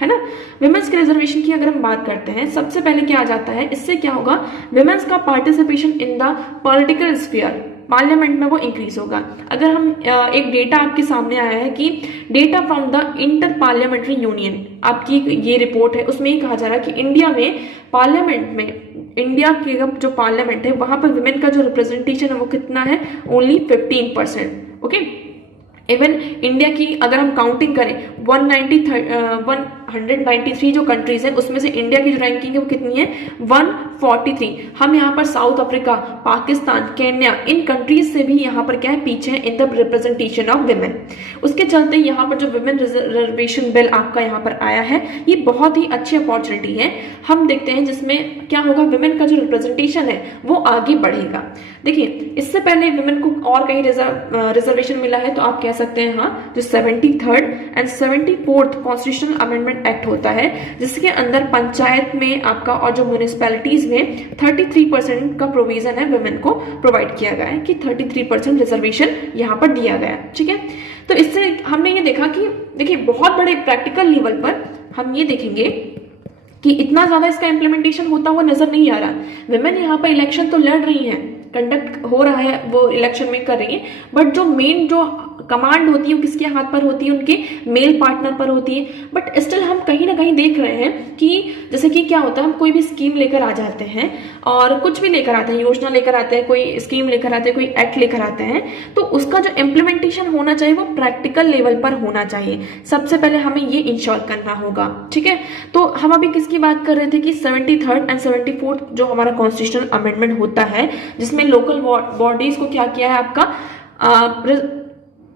है ना। विमेंस के रिजर्वेशन की अगर हम बात करते हैं, सबसे पहले क्या आ जाता है, इससे क्या होगा, विमेंस का participation in the political sphere, parliament में वो इंक्रीज होगा। अगर हम एक डेटा आपके सामने आया है कि data from the inter parliamentary union, आपकी ये रिपोर्ट है, उसमें ये कहा जा रहा है कि इंडिया में पार्लियामेंट में, इंडिया के जो पार्लियामेंट है वहां पर विमेन का जो रिप्रेजेंटेशन है वो कितना है, ओनली 15%। ओके, इवन इंडिया की अगर हम काउंटिंग करें 193 जो कंट्रीज है उसमें से इंडिया की जो रैंकिंग है वो कितनी है, 143। हम यहाँ पर साउथ अफ्रीका, पाकिस्तान, केन्या, इन कंट्रीज से भी यहाँ पर क्या है, पीछे है in the representation of women. उसके चलते यहाँ पर जो विमेन रिजर्वेशन बिल आपका यहाँ पर आया है, ये बहुत ही अच्छी अपॉर्चुनिटी है। हम देखते हैं जिसमें क्या होगा, विमेन का जो रिप्रेजेंटेशन है वो आगे बढ़ेगा। देखिए, इससे पहले विमेन को और कहीं रिजर्वेशन मिला है, तो आप कह सकते हैं हाँ, जो 73rd and 74th constitutional amendment act होता है, जिसके अंदर पंचायत में आपका और जो म्यूनिसिपैलिटीज में 33% का प्रोविजन है विमेन को प्रोवाइड किया गया है, कि 33% रिजर्वेशन यहाँ पर दिया गया है। ठीक है, तो इससे हमने ये देखा कि देखिए बहुत बड़े प्रैक्टिकल लेवल पर हम ये देखेंगे कि इतना ज्यादा इसका इम्प्लीमेंटेशन होता हुआ नजर नहीं आ रहा। विमेन यहाँ पर इलेक्शन तो लड़ रही है, कंडक्ट हो रहा है, वो इलेक्शन में कर रही है, बट जो मेन जो कमांड होती है वो किसके हाथ पर होती है, उनके मेल पार्टनर पर होती है। बट स्टिल हम कहीं ना कहीं देख रहे हैं कि जैसे कि क्या होता है, हम कोई भी स्कीम लेकर आ जाते हैं और कुछ भी लेकर आते हैं, योजना लेकर आते हैं, कोई स्कीम लेकर आते हैं, कोई एक्ट लेकर आते हैं, तो उसका जो इम्प्लीमेंटेशन होना चाहिए वो प्रैक्टिकल लेवल पर होना चाहिए। सबसे पहले हमें ये इंश्योर करना होगा। ठीक है, तो हम अभी किसकी बात कर रहे थे कि 73rd एंड 74th जो हमारा कॉन्स्टिट्यूशनल अमेंडमेंट होता है, जिसमें लोकल बॉडीज को क्या किया है, आपका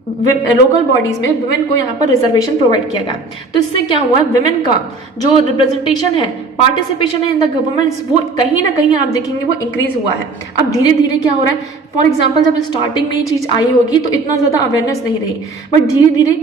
लोकल बॉडीज में वुमेन को यहाँ पर रिजर्वेशन प्रोवाइड किया गया। तो इससे क्या हुआ, वुमेन का जो रिप्रेजेंटेशन है, पार्टिसिपेशन है इन द गवर्नमेंट्स, वो कहीं ना कहीं आप देखेंगे वो इंक्रीज हुआ है। अब धीरे धीरे क्या हो रहा है, फॉर एग्जाम्पल जब स्टार्टिंग में ये चीज आई होगी तो इतना ज्यादा अवेयरनेस नहीं रही, बट धीरे धीरे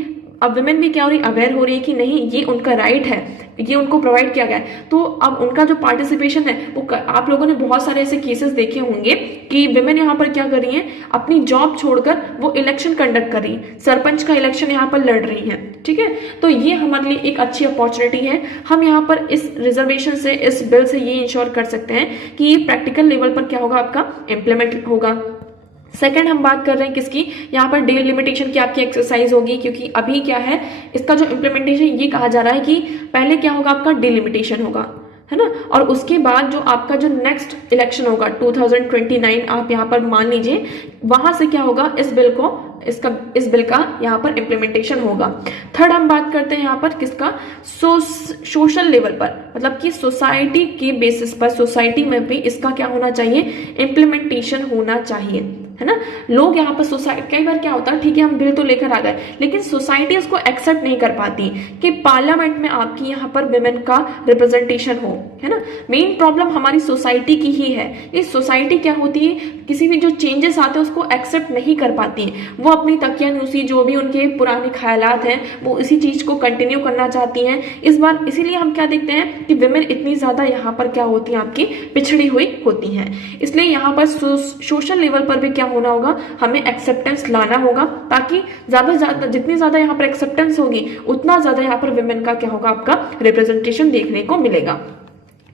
अब वुमेन भी क्या हो रही, अवेयर हो रही है कि नहीं, ये उनका राइट है, ये उनको प्रोवाइड किया गया है। तो अब उनका जो पार्टिसिपेशन है वो आप लोगों ने बहुत सारे ऐसे केसेस देखे होंगे कि विमेन यहाँ पर क्या कर रही हैं, अपनी जॉब छोड़कर वो इलेक्शन कंडक्ट कर रही है, सरपंच का इलेक्शन यहाँ पर लड़ रही हैं। ठीक है, तो ये हमारे लिए एक अच्छी अपॉर्चुनिटी है। हम यहाँ पर इस रिजर्वेशन से, इस बिल से ये इंश्योर कर सकते हैं कि ये प्रैक्टिकल लेवल पर क्या होगा, आपका इम्प्लीमेंट होगा। सेकंड हम बात कर रहे हैं किसकी, यहाँ पर डे लिमिटेशन की आपकी एक्सरसाइज होगी, क्योंकि अभी क्या है, इसका जो इम्प्लीमेंटेशन ये कहा जा रहा है कि पहले क्या होगा, आपका डे लिमिटेशन होगा, है ना, और उसके बाद जो आपका जो नेक्स्ट इलेक्शन होगा 2029, आप यहाँ पर मान लीजिए, वहां से क्या होगा, इस बिल का यहाँ पर इम्प्लीमेंटेशन होगा। थर्ड हम बात करते हैं यहाँ पर किसका, सोशल लेवल पर, मतलब कि सोसाइटी के बेसिस पर, सोसाइटी में भी इसका क्या होना चाहिए, इम्प्लीमेंटेशन होना चाहिए, है ना। लोग यहाँ पर सोसाइटी, कई बार क्या होता है, ठीक है हम बिल तो लेकर आ गए, लेकिन सोसाइटी उसको एक्सेप्ट नहीं कर पाती कि पार्लियामेंट में आपकी यहाँ पर विमेन का रिप्रेजेंटेशन हो, है ना। मेन प्रॉब्लम हमारी सोसाइटी की ही है। इस सोसाइटी क्या होती है, किसी भी जो चेंजेस आते हैं उसको एक्सेप्ट नहीं कर पाती है, वो अपनी तकियानुसी, जो भी उनके पुराने ख्यालात हैं, वो इसी चीज को कंटिन्यू करना चाहती हैं। इस बार इसीलिए हम क्या देखते हैं कि विमेन इतनी ज्यादा यहाँ पर क्या होती है, आपकी पिछड़ी हुई होती हैं। इसलिए यहाँ पर सोशल लेवल पर भी क्या होना होगा, हमें एक्सेप्टेंस लाना होगा, ताकि ज्यादा ज्यादा, जितनी ज्यादा यहाँ पर एक्सेप्टेंस होगी उतना ज्यादा यहाँ पर विमेन का क्या होगा, आपका रिप्रेजेंटेशन देखने को मिलेगा।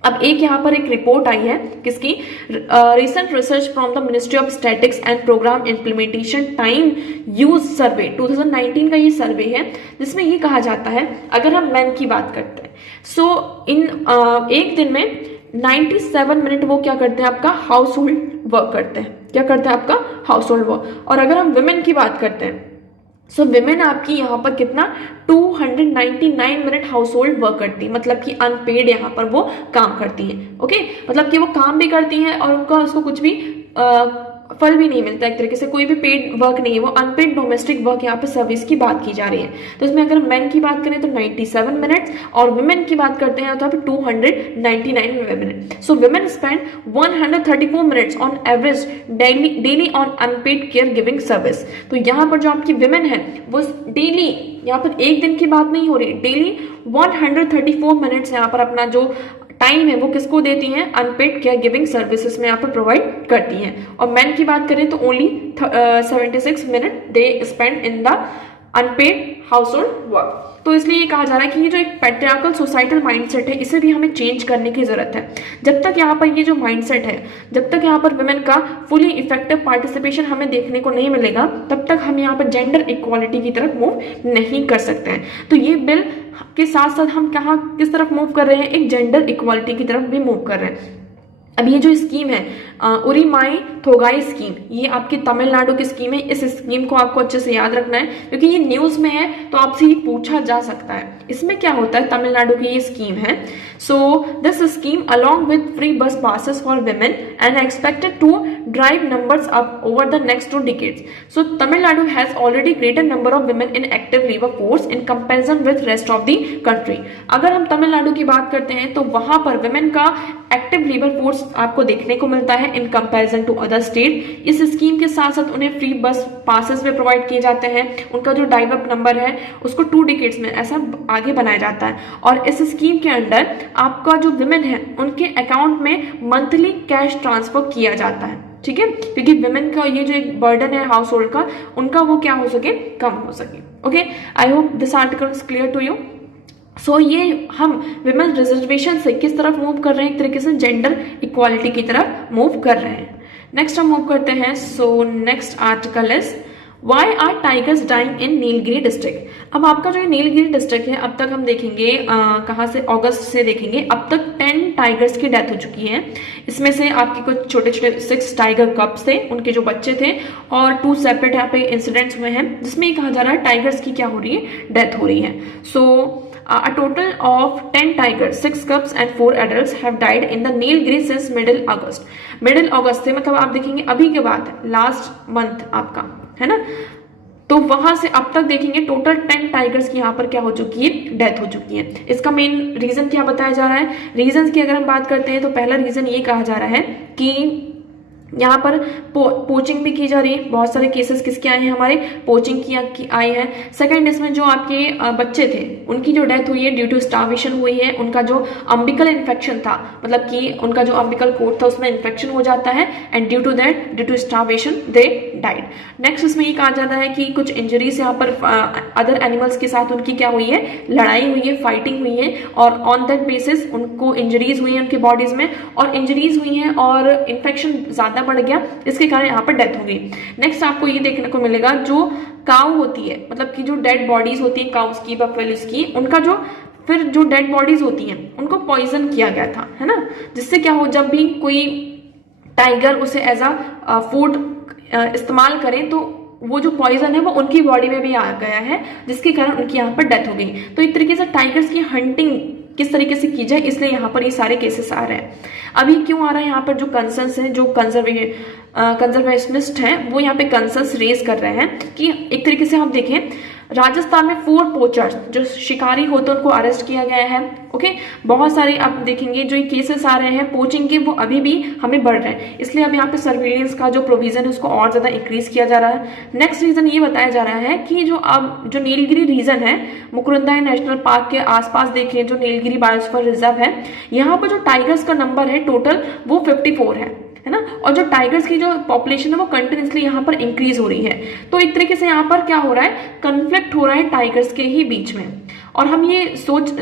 अब एक यहाँ पर एक रिपोर्ट आई है किसकी, recent research from the ministry of statics and programme implementation time use survey 2019 का ये सर्वे है, जिसमें ये कहा जाता है, अगर हम मैन की बात करते हैं, सो इन एक दिन में 97 मिनट वो क्या करते हैं, आपका हाउस होल्ड वर्क करते हैं, क्या करते हैं, आपका हाउस होल्ड वर्क। और अगर हम वुमेन की बात करते हैं सो विमेन आपकी यहाँ पर कितना 299 मिनट हाउस होल्ड वर्क करती है, मतलब कि अनपेड यहाँ पर वो काम करती हैं। ओके, मतलब कि वो काम भी करती हैं और उनका उसको कुछ भी फल भी नहीं मिलता, एक तरीके से कोई भी पेड वर्क नहीं है, वो अनपेड डोमेस्टिक वर्क यहाँ पे सर्विस की बात की जा रही है। तो इसमें अगर मेन की बात करें तो 97 मिनट्स और वुमेन की बात करते हैं तो 299 minute. So women spend 134 minutes on average daily on unpaid care giving service. तो यहाँ पर जो आपकी वुमेन है वो डेली, यहाँ पर एक दिन की बात नहीं हो रही, डेली 134 मिनट्स यहाँ पर अपना जो टाइम है वो किसको देती हैं, अनपेड केयर गिविंग सर्विसेज में यहाँ पर प्रोवाइड करती हैं। और मैन की बात करें तो only 76 minute they spend in the unpaid household work. तो इसलिए ये कहा जा रहा है कि ये जो एक पैट्रियार्कल सोसाइटल माइंडसेट है इसे भी हमें चेंज करने की जरूरत है। जब तक यहाँ पर ये जो माइंडसेट है, जब तक यहाँ पर वुमेन का फुली इफेक्टिव पार्टिसिपेशन हमें देखने को नहीं मिलेगा, तब तक हम यहाँ पर जेंडर इक्वालिटी की तरफ मूव नहीं कर सकते हैं। तो ये बिल के साथ साथ हम कहाँ किस तरफ मूव कर रहे हैं, एक जेंडर इक्वालिटी की तरफ भी मूव कर रहे हैं। अब ये जो स्कीम है उरीमाई थोगाई स्कीम, ये आपकी तमिलनाडु की स्कीम है। इस स्कीम को आपको अच्छे से याद रखना है क्योंकि ये न्यूज में है तो आपसे ये पूछा जा सकता है। इसमें क्या होता है, तमिलनाडु की ये स्कीम है। So this scheme along with free bus passes for women and expected to drive numbers up over the next 2 decades. So Tamil Nadu has already greater number of women in active labor force in comparison with rest of the country. अगर हम तमिलनाडु की बात करते हैं तो वहां पर वुमेन का एक्टिव लेबर फोर्स आपको देखने को मिलता है in comparison to other state. इस स्कीम के साथ साथ उन्हें फ्री बस पासेस भी प्रोवाइड किए जाते हैं। उनका जो डाइव अप नंबर है उसको 2 decades में ऐसा आगे बनाया जाता है। और इस स्कीम के अंडर आपका जो वुमेन है उनके अकाउंट में मंथली कैश ट्रांसफर किया जाता है, ठीक है, क्योंकि वुमेन का ये जो एक बर्डन है हाउस होल्ड का, उनका वो क्या हो सके, कम हो सके। Okay, I hope this article is clear to you. So ये हम विमेन रिजर्वेशन से किस तरफ मूव कर रहे हैं, एक तरीके से जेंडर इक्वालिटी की तरफ मूव कर रहे हैं। नेक्स्ट हम मूव करते हैं। So next article is why are tigers dying in Nilgiri district. अब आपका जो नीलगिरी डिस्ट्रिक्ट है, अब तक हम देखेंगे कहाँ से, अगस्त से देखेंगे, अब तक 10 टाइगर्स की डेथ हो चुकी है। इसमें से आपके कुछ छोटे छोटे 6 टाइगर कप्स थे, उनके जो बच्चे थे, और 2 सेपरेट यहाँ पे इंसिडेंट्स हुए हैं जिसमें ये कहा जा रहा है टाइगर्स की क्या हो रही है, डेथ हो रही है। सो a total of 10 tigers, 6 cubs and 4 adults have died in the Nilgiri since middle August. Middle August से मतलब आप देखेंगे अभी के बाद, लास्ट मंथ आपका है ना, तो वहां से अब तक देखेंगे टोटल 10 टाइगर्स की यहाँ पर क्या हो चुकी है, डेथ हो चुकी है। इसका मेन रीजन क्या बताया जा रहा है, रीजन की अगर हम बात करते हैं तो पहला रीजन ये कहा जा रहा है कि यहाँ पर पोचिंग भी की जा रही है। बहुत सारे केसेस किसके आए हैं, हमारे पोचिंग की आए हैं। सेकंड, इसमें जो आपके बच्चे थे उनकी जो डेथ हुई है ड्यू टू स्टार्वेशन हुई है। उनका जो अम्बिकल इन्फेक्शन था, मतलब कि उनका जो अम्बिकल कोड था उसमें इन्फेक्शन हो जाता है and due to that, due to starvation they died. Next इसमें ये कहा जाता है कि कुछ इंजरीज यहाँ पर अदर एनिमल्स के साथ उनकी क्या हुई है, लड़ाई हुई है, फाइटिंग हुई है, और ऑन दैट बेसिस उनको इंजरीज हुई है उनकी बॉडीज में, और इंजरीज हुई हैं और इन्फेक्शन ज्यादा बढ़ गया, इसके कारण यहाँ पर डेथ हो गई। नेक्स्ट आपको ये देखने को मिलेगा जो काऊ होती है, मतलब कि जो डेड बॉडीज होती है काउस की, बफेलोस की, उनका जो फिर जो डेड बॉडीज होती हैं उनको पॉइजन किया गया था, है ना, जिससे क्या हो, जब भी कोई टाइगर उसे एज अ फूड इस्तेमाल करें तो वो जो पॉइजन है वो उनकी बॉडी में भी आ गया है, जिसके कारण उनकी यहाँ पर डेथ हो गई। तो एक तरीके से टाइगर्स की हंटिंग किस तरीके से की जाए, इसलिए यहाँ पर ये सारे केसेस आ रहे हैं। अभी क्यों आ रहा है, यहाँ पर जो कंसर्न्स हैं, जो कंजर्वेशनिस्ट हैं वो यहाँ पे कंसर्न्स रेज कर रहे हैं कि एक तरीके से हम देखें राजस्थान में 4 पोचर्स जो शिकारी होते हैं उनको अरेस्ट किया गया है। ओके, बहुत सारे आप देखेंगे जो ये केसेस आ रहे हैं पोचिंग के, वो अभी भी हमें बढ़ रहे हैं, इसलिए अब यहाँ पे सर्विलेंस का जो प्रोविजन है उसको और ज्यादा इंक्रीज किया जा रहा है। नेक्स्ट रीजन ये बताया जा रहा है कि जो अब जो नीलगिरी रीजन है, मुकुरुंदा नेशनल पार्क के आसपास देखें जो नीलगिरी बायोस्फीयर रिजर्व है, यहाँ पर जो टाइगर्स का नंबर है टोटल वो 54 है ना, और जो टाइगर्स की जो पॉपुलेशन है वो कंटिन्यूसली यहाँ पर इंक्रीज हो रही है। तो एक तरीके से यहाँ पर क्या हो रहा है, कन्फ्लिक्ट हो रहा है टाइगर्स के ही बीच में, और हम ये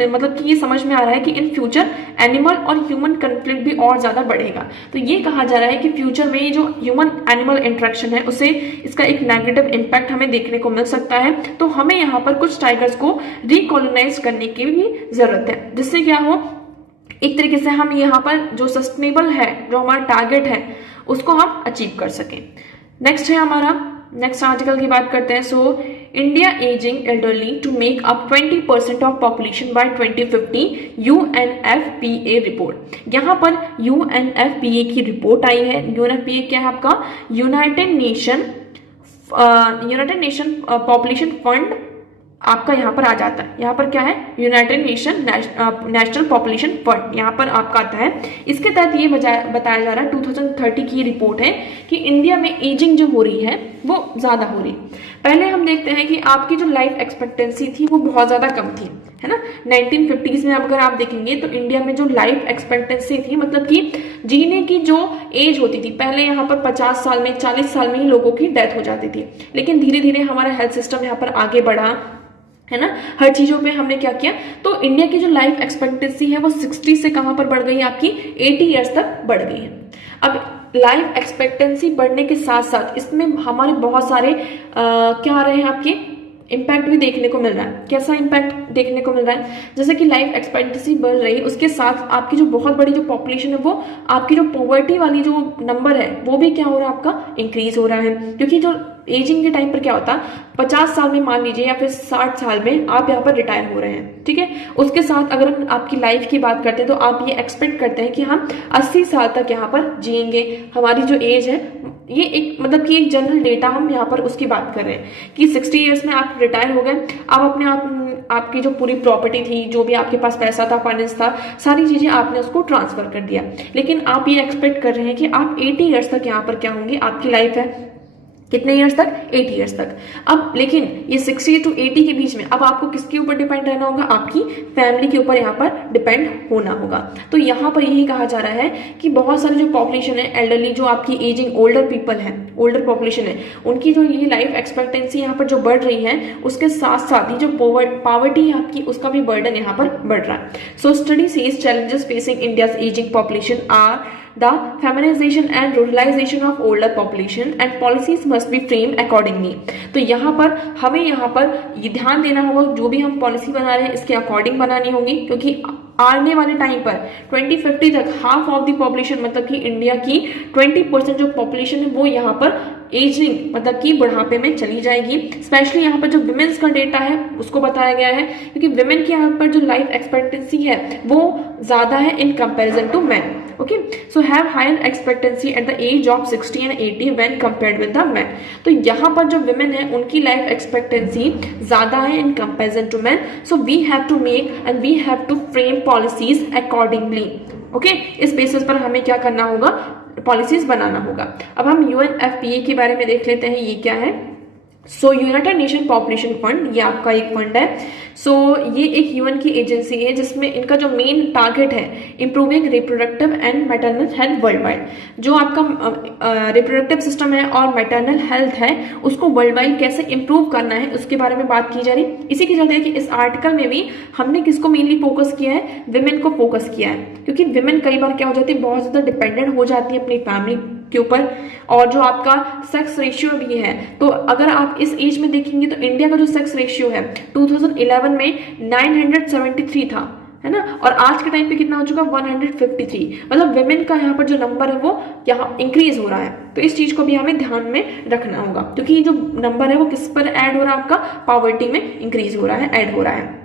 मतलब कि ये समझ में आ रहा है कि इन फ्यूचर एनिमल और ह्यूमन कन्फ्लिक्ट भी और ज्यादा बढ़ेगा। तो ये कहा जा रहा है कि फ्यूचर में ये जो ह्यूमन एनिमल इंटरेक्शन है उसे इसका एक नेगेटिव इम्पैक्ट हमें देखने को मिल सकता है। तो हमें यहाँ पर कुछ टाइगर्स को रिकॉलोनाइज करने की भी जरूरत है, जिससे क्या हो, एक तरीके से हम यहाँ पर जो सस्टेनेबल है, जो हमारा टारगेट है, उसको हम अचीव कर सकें। नेक्स्ट है हमारा, नेक्स्ट आर्टिकल की बात करते हैं। So India ageing elderly to make up 20% of population by 2050 UNFPA report. यहाँ पर UNFPA की रिपोर्ट आई है। UNFPA क्या है आपका? यूनाइटेड नेशन पॉपुलेशन फंड आपका यहाँ पर आ जाता है। यहाँ पर क्या है? United nation national population fund यहाँ पर आपका आता है। इसके तहत ये बताया जा रहा है 2030 की रिपोर्ट है कि इंडिया में एजिंग जो हो रही है वो ज्यादा हो रही है। पहले हम देखते हैं कि आपकी जो लाइफ एक्सपेक्टेंसी थी वो बहुत ज्यादा कम थी, है ना। 1950s में अगर आप देखेंगे तो इंडिया में जो लाइफ एक्सपेक्टेंसी थी, मतलब कि जीने की जो एज होती थी, पहले यहाँ पर 50 साल में 40 साल में ही लोगों की डेथ हो जाती थी। लेकिन धीरे धीरे हमारा हेल्थ सिस्टम यहाँ पर आगे बढ़ा, है ना। हर चीजों पे हमने क्या किया, तो इंडिया की जो लाइफ एक्सपेक्टेंसी है वो 60 से कहां पर बढ़ गई, आपकी 80 ईयर्स तक बढ़ गई है। अब लाइफ एक्सपेक्टेंसी बढ़ने के साथ साथ इसमें हमारे बहुत सारे क्या आ रहे हैं, आपके इम्पैक्ट भी देखने को मिल रहा है। कैसा इम्पैक्ट देखने को मिल रहा है? जैसे कि लाइफ एक्सपेक्टेंसी बढ़ रही है, उसके साथ आपकी जो बहुत बड़ी जो पॉपुलेशन है वो आपकी जो पॉवर्टी वाली जो नंबर है वो भी क्या हो रहा है, आपका इंक्रीज हो रहा है। क्योंकि जो एजिंग के टाइम पर क्या होता है, 50 साल में मान लीजिए या फिर 60 साल में आप यहाँ पर रिटायर हो रहे हैं, ठीक है। उसके साथ अगर हम आपकी लाइफ की बात करते हैं तो आप ये एक्सपेक्ट करते हैं कि हम 80 साल तक यहाँ पर जिएंगे। हमारी जो एज है ये एक मतलब कि एक जनरल डेटा हम यहाँ पर उसकी बात कर रहे हैं कि 60 ईयर्स में आप रिटायर हो गए, आप अपने आपकी जो पूरी प्रॉपर्टी थी, जो भी आपके पास पैसा था, फाइनेंस था, सारी चीजें आपने उसको ट्रांसफर कर दिया। लेकिन आप ये एक्सपेक्ट कर रहे हैं कि आप 80 ईयर्स तक यहाँ पर क्या होंगे, आपकी लाइफ है कितने ईयर्स तक, 80 ईयर्स तक। अब लेकिन ये 60 to 80 के बीच में अब आपको किसके ऊपर डिपेंड रहना होगा, आपकी फैमिली के ऊपर यहाँ पर डिपेंड होना होगा। तो यहाँ पर यही कहा जा रहा है कि बहुत सारी जो पॉपुलेशन है एल्डरली, जो आपकी एजिंग ओल्डर पीपल है, ओल्डर पॉपुलेशन है, उनकी जो ये लाइफ एक्सपेक्टेंसी यहाँ पर जो बढ़ रही है, उसके साथ साथ ही जो पॉवर्टी है आपकी, उसका भी बर्डन यहाँ पर बढ़ रहा है। So study says challenges facing India's ageing population are the feminization and ruralization of older population and policies must be framed accordingly। तो यहाँ पर हमें यहाँ पर ये ध्यान देना होगा, जो भी हम पॉलिसी बना रहे हैं इसके अकॉर्डिंग बनानी होगी, क्योंकि आने वाले टाइम पर 2050 तक हाफ ऑफ द पॉपुलेशन, मतलब कि इंडिया की 20% जो पॉपुलेशन है वो यहाँ पर एजिंग मतलब कि बुढ़ापे में चली जाएगी। स्पेशली यहाँ पर जो विमेन्स का डेटा है उसको बताया गया है, क्योंकि विमेन के यहाँ पर जो लाइफ एक्सपेक्टेंसी है वो ज्यादा है in comparison to man. Okay, so have higher expectancy at the age of 60 and 80 when compared with the man. तो यहाँ पर जो विमेन है उनकी लाइफ एक्सपेक्टेंसी ज्यादा है in comparison to man. So we have to make and we have to frame policies accordingly. Okay, इस बेसिस पर हमें क्या करना होगा, पॉलिसीज बनाना होगा। अब हम UNFPA के बारे में देख लेते हैं, ये क्या है। सो यूनाइटेड नेशन पॉपुलेशन फंड, ये आपका एक फंड है। सो ये एक यूएन की एजेंसी है जिसमें इनका जो मेन टारगेट है improving reproductive and maternal health world wide. जो आपका रिप्रोडक्टिव सिस्टम है और मैटरनल हेल्थ है उसको वर्ल्ड वाइड कैसे इंप्रूव करना है उसके बारे में बात की जा रही। इसी के चलते कि इस आर्टिकल में भी हमने किसको मेनली फोकस किया है, विमेन को फोकस किया है, क्योंकि विमेन कई बार क्या हो जाती है, बहुत ज्यादा डिपेंडेंट हो जाती है अपनी फैमिली के ऊपर। और जो आपका सेक्स रेशियो भी है, तो अगर आप इस एज में देखेंगे तो इंडिया का जो सेक्स रेशियो है 2011 में 973 था, है ना, और आज के टाइम पे कितना हो चुका, 153। मतलब विमेन का यहाँ पर जो नंबर है वो यहाँ इंक्रीज हो रहा है। तो इस चीज को भी हमें ध्यान में रखना होगा, क्योंकि ये जो नंबर है वो किस पर ऐड हो रहा है, आपका पॉवर्टी में इंक्रीज हो रहा है, ऐड हो रहा है।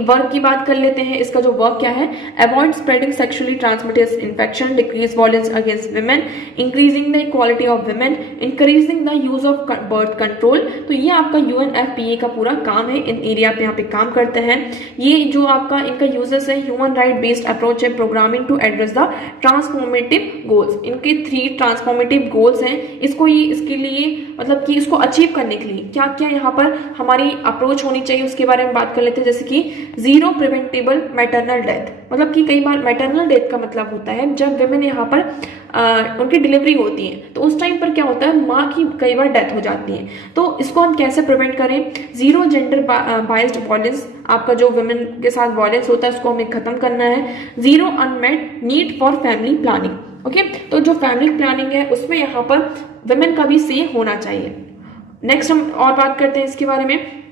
वर्क की बात कर लेते हैं। इसका जो वर्क क्या है, avoid spreading sexually transmitted infection, decrease violence against women, increasing the equality of women, increasing the use of birth control. तो ये आपका UNFPA का पूरा काम है, इन एरिया पे यहाँ पे काम करते हैं। ये जो आपका इनका यूजेस है, ह्यूमन राइट बेस्ड अप्रोच है, programming to address the transformative goals. इनके 3 ट्रांसफॉर्मेटिव गोल्स हैं। इसके लिए मतलब कि इसको अचीव करने के लिए क्या क्या यहाँ पर हमारी अप्रोच होनी चाहिए उसके बारे में बात कर लेते हैं। जैसे कि 0 प्रिवेंटेबल मैटरनल डेथ, मतलब कि कई बार मैटरनल डेथ का मतलब होता है जब विमेन यहाँ पर उनकी डिलीवरी होती है तो उस टाइम पर क्या होता है, माँ की कई बार डेथ हो जाती है। तो इसको हम कैसे प्रिवेंट करें, 0 जेंडर बाइज्ड वायलेंस, आपका जो विमेन के साथ वायलेंस होता है उसको हमें खत्म करना है। 0 unmet need for family planning. Okay, तो जो फैमिली प्लानिंग है उसमें यहाँ पर विमेन का भी से होना चाहिए। नेक्स्ट हम और बात करते हैं इसके बारे में।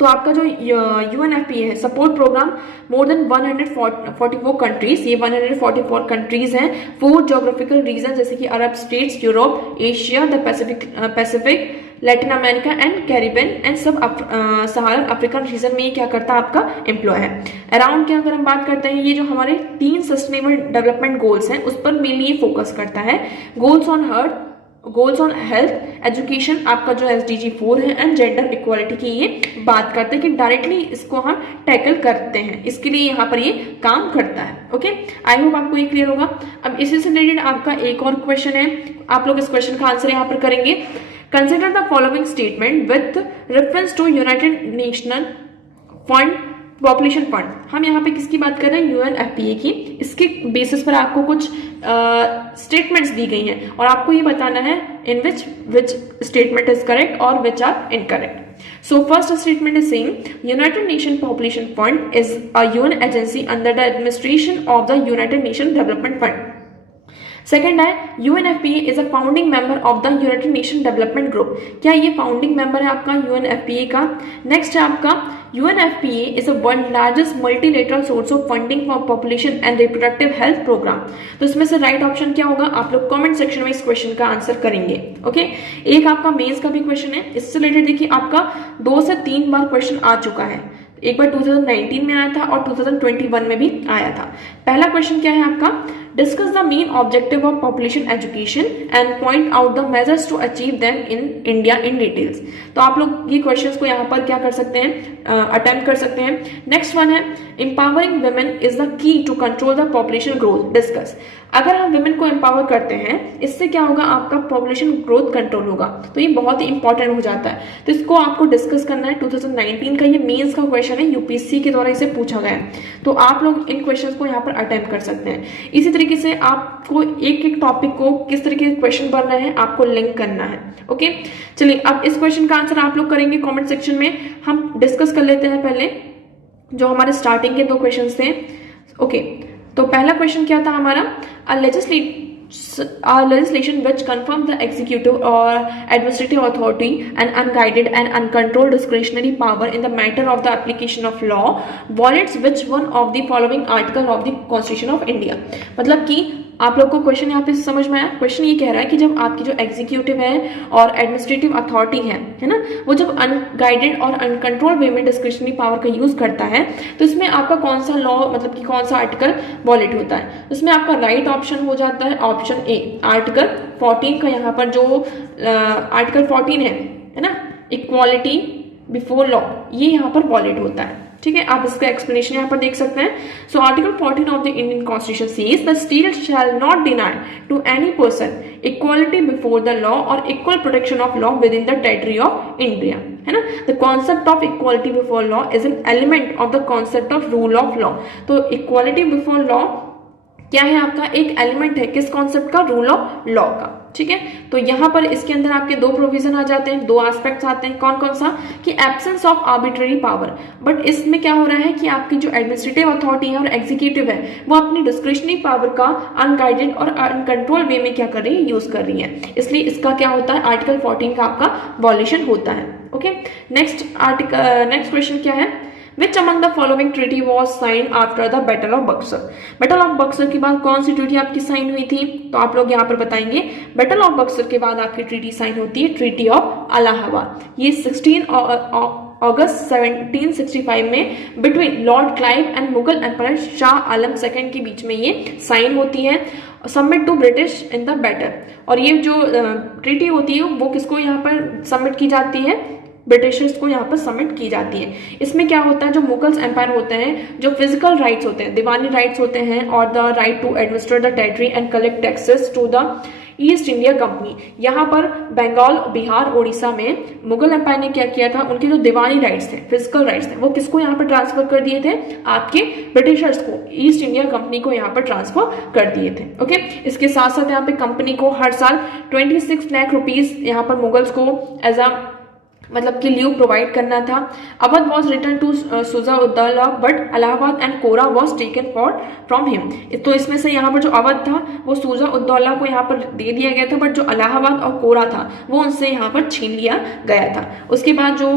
तो आपका जो UNFPA है, support program more than 144 countries, ये 144 कंट्रीज हैं, 4 ज्योग्राफिकल रीजन जैसे कि Arab states, Europe, Asia, the Pacific, Latin America and Caribbean and sub Saharan African region में ये क्या करता है, आपका एम्प्लॉय है। अराउंड क्या अगर हम बात करते हैं, ये जो हमारे 3 सस्टेनेबल डेवलपमेंट गोल्स हैं उस पर मेनली ये फोकस करता है। गोल्स ऑन हेल्थ, एजुकेशन, आपका जो SDG 4 है, एंड जेंडर इक्वालिटी की ये बात करते हैं कि डायरेक्टली इसको हम टैकल करते हैं, इसके लिए यहाँ पर ये काम करता है। ओके, आई होप आपको ये क्लियर होगा। अब इसी से रिलेटेड आपका एक और क्वेश्चन है, आप लोग इस क्वेश्चन का आंसर यहाँ पर करेंगे। Consider the following statement with reference to united national fund population fund. हम यहाँ पे किसकी बात कर रहे हैं, UNFPA की। इसके बेसिस पर आपको कुछ स्टेटमेंट्स दी गई हैं और आपको ये बताना है in which statement is correct और which are incorrect. So first statement is saying united nation population fund is a UN agency under the administration of the united nation development fund. Second है UNFPA is a founding member of the united nation development group. क्या ये फाउंडिंग मेंबर है आपका UNFPA का। नेक्स्ट है आपका UNFPA is a world largest multilateral source of funding for population and reproductive health program. तो इसमें से राइट ऑप्शन क्या होगा, आप लोग कमेंट सेक्शन में इस क्वेश्चन का आंसर करेंगे। ओके, एक आपका मेंस का भी क्वेश्चन है, इससे रिलेटेड देखिए आपका 2 से 3 बार क्वेश्चन आ चुका है। एक बार 2019 में आया था और 2021 में भी आया था। पहला क्वेश्चन क्या है आपका, discuss the main objective of population education and point out the measures to achieve them in India in details. तो आप लोग ये क्वेश्चंस को यहाँ पर क्या कर सकते हैं, अटेम्प्ट कर सकते हैं। नेक्स्ट वन है empowering women is the key to control the population growth, discuss. अगर हम वुमेन को एम्पावर करते हैं, इससे क्या होगा, आपका पॉपुलेशन ग्रोथ कंट्रोल होगा। तो ये बहुत ही इंपॉर्टेंट हो जाता है, तो इसको आपको डिस्कस करना है। 2019 का ये मेंस का क्वेश्चन है, UPSC के द्वारा इसे पूछा गया है, तो आप लोग इन क्वेश्चंस को यहाँ पर अटेम्प्ट कर सकते हैं। इसी तरीके से आपको एक एक टॉपिक को किस तरीके के क्वेश्चन बन रहे हैं आपको लिंक करना है। ओके, चलिए अब इस क्वेश्चन का आंसर आप लोग करेंगे कमेंट सेक्शन में। हम डिस्कस कर लेते हैं पहले जो हमारे स्टार्टिंग के 2 क्वेश्चन थे। ओके, तो पहला क्वेश्चन क्या था हमारा, legislation which confirms the executive or administrative authority and unguided and uncontrolled discretionary power in the matter of the application of law violates which one of the following article of the Constitution of India। मतलब कि आप लोग को क्वेश्चन यहाँ पे समझ में आया। क्वेश्चन ये कह रहा है कि जब आपकी जो एग्जीक्यूटिव है और एडमिनिस्ट्रेटिव अथॉरिटी है ना, वो जब अनगाइडेड और अनकंट्रोल्ड वे में डिस्क्रिशनरी पावर का यूज करता है, तो इसमें आपका कौन सा लॉ, मतलब कि कौन सा आर्टिकल वॉलेट होता है। इसमें आपका राइट ऑप्शन हो जाता है ऑप्शन ए, आर्टिकल 14 का। यहाँ पर जो आर्टिकल 14 है ना, इक्वालिटी बिफोर लॉ, ये यहाँ पर वॉलेट होता है। ठीक है, आप इसका एक्सप्लेनेशन यहाँ पर देख सकते हैं। So article 14 of the Indian constitution says the state shall not deny to any person equality before the law or equal protection of law within the territory of India, है ना। The concept of equality before law is an element of the concept of rule of law. तो इक्वालिटी बिफोर लॉ क्या है आपका, एक एलिमेंट है किस कॉन्सेप्ट का, रूल ऑफ लॉ का। ठीक है, तो यहाँ पर इसके अंदर आपके 2 प्रोविजन आ जाते हैं, 2 एस्पेक्ट्स आते हैं। कौन कौन सा, कि absence of arbitrary power. But इसमें क्या हो रहा है कि आपकी जो एडमिनिस्ट्रेटिव अथॉरिटी है और एग्जीक्यूटिव है, वो अपनी डिस्क्रिशनरी पावर का अनगाइडेड और अनकंट्रोल वे में क्या कर रही है, यूज कर रही है। इसलिए इसका क्या होता है, आर्टिकल 14 का आपका वॉल्यूशन होता है। ओके, नेक्स्ट क्वेश्चन क्या है, Which among the following treaty was signed after the Battle of Buxar? Battle of Buxar के बाद कौन सी ट्रीटी आपकी साइन हुई थी, तो आप लोग यहाँ पर बताएंगे। Battle of Buxar के बाद आपकी ट्रीटी साइन होती है ट्रीटी ऑफ इलाहाबाद। ये 16 अगस्त 1765 में between lord Clive and Mughal empire Shah Alam second के बीच में ये साइन होती है। Submit to British in the battle, और ये जो ट्रीटी होती है वो किसको यहाँ पर सबमिट की जाती है, ब्रिटिशर्स को यहाँ पर सबमिट की जाती है। इसमें क्या होता है, जो मुगल्स एम्पायर होते हैं, जो फिजिकल राइट्स होते हैं, दीवानी राइट्स होते हैं, और the right to administer the territory and collect taxes to the East India company. यहाँ पर बंगाल, बिहार, उड़ीसा में मुगल एम्पायर ने क्या किया था, उनके जो दीवानी राइट्स थे, फिजिकल राइट्स थे, वो किसको यहाँ पर ट्रांसफर कर दिए थे, आपके ब्रिटिशर्स को, ईस्ट इंडिया कंपनी को यहाँ पर ट्रांसफर कर दिए थे। ओके, इसके साथ साथ यहाँ पे कंपनी को हर साल 26 लाख रुपीज यहाँ पर मुगल्स को एज अ मतलब कि लीव प्रोवाइड करना था। Awadh was return to Shuja Uddaula but Allahabad and Kora was taken from him. तो इसमें से यहाँ पर जो अवध था वो सुजा उद्दौला को यहाँ पर दे दिया गया था, बट जो इलाहाबाद और कोरा था वो उनसे यहाँ पर छीन लिया गया था। उसके बाद जो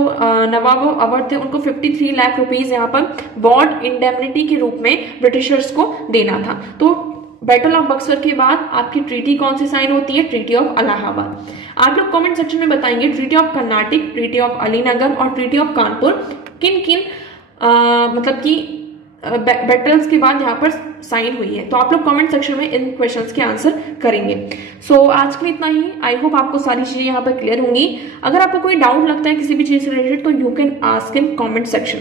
नवाब अवध थे उनको 53 लाख रुपीज यहाँ पर बॉन्ड इंडेमनिटी के रूप में ब्रिटिशर्स को देना था। तो बैटल ऑफ बक्सर के बाद आपकी ट्रीटी कौन सी साइन होती है? Treaty of Allahabad. आप लोग कमेंट सेक्शन में बताएंगे treaty of Karnataka, treaty of Alinagar और ट्रीटी ऑफ कानपुर किन किन मतलब कि बैटल्स के बाद यहाँ पर साइन हुई है। तो आप लोग कमेंट सेक्शन में इन क्वेश्चंस के आंसर करेंगे। सो आज के लिए इतना ही। आई होप आपको सारी चीजें यहाँ पर क्लियर होंगी। अगर आपको कोई डाउट लगता है किसी भी चीज से रिलेटेड तो you can ask in comment section.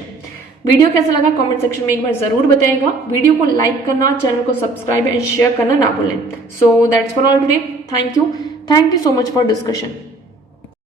Video कैसा लगा कमेंट सेक्शन में एक बार जरूर बताइएगा। वीडियो को लाइक करना, चैनल को सब्सक्राइब एंड शेयर करना ना भूलें। So that's for all today. Thank you so much for discussion.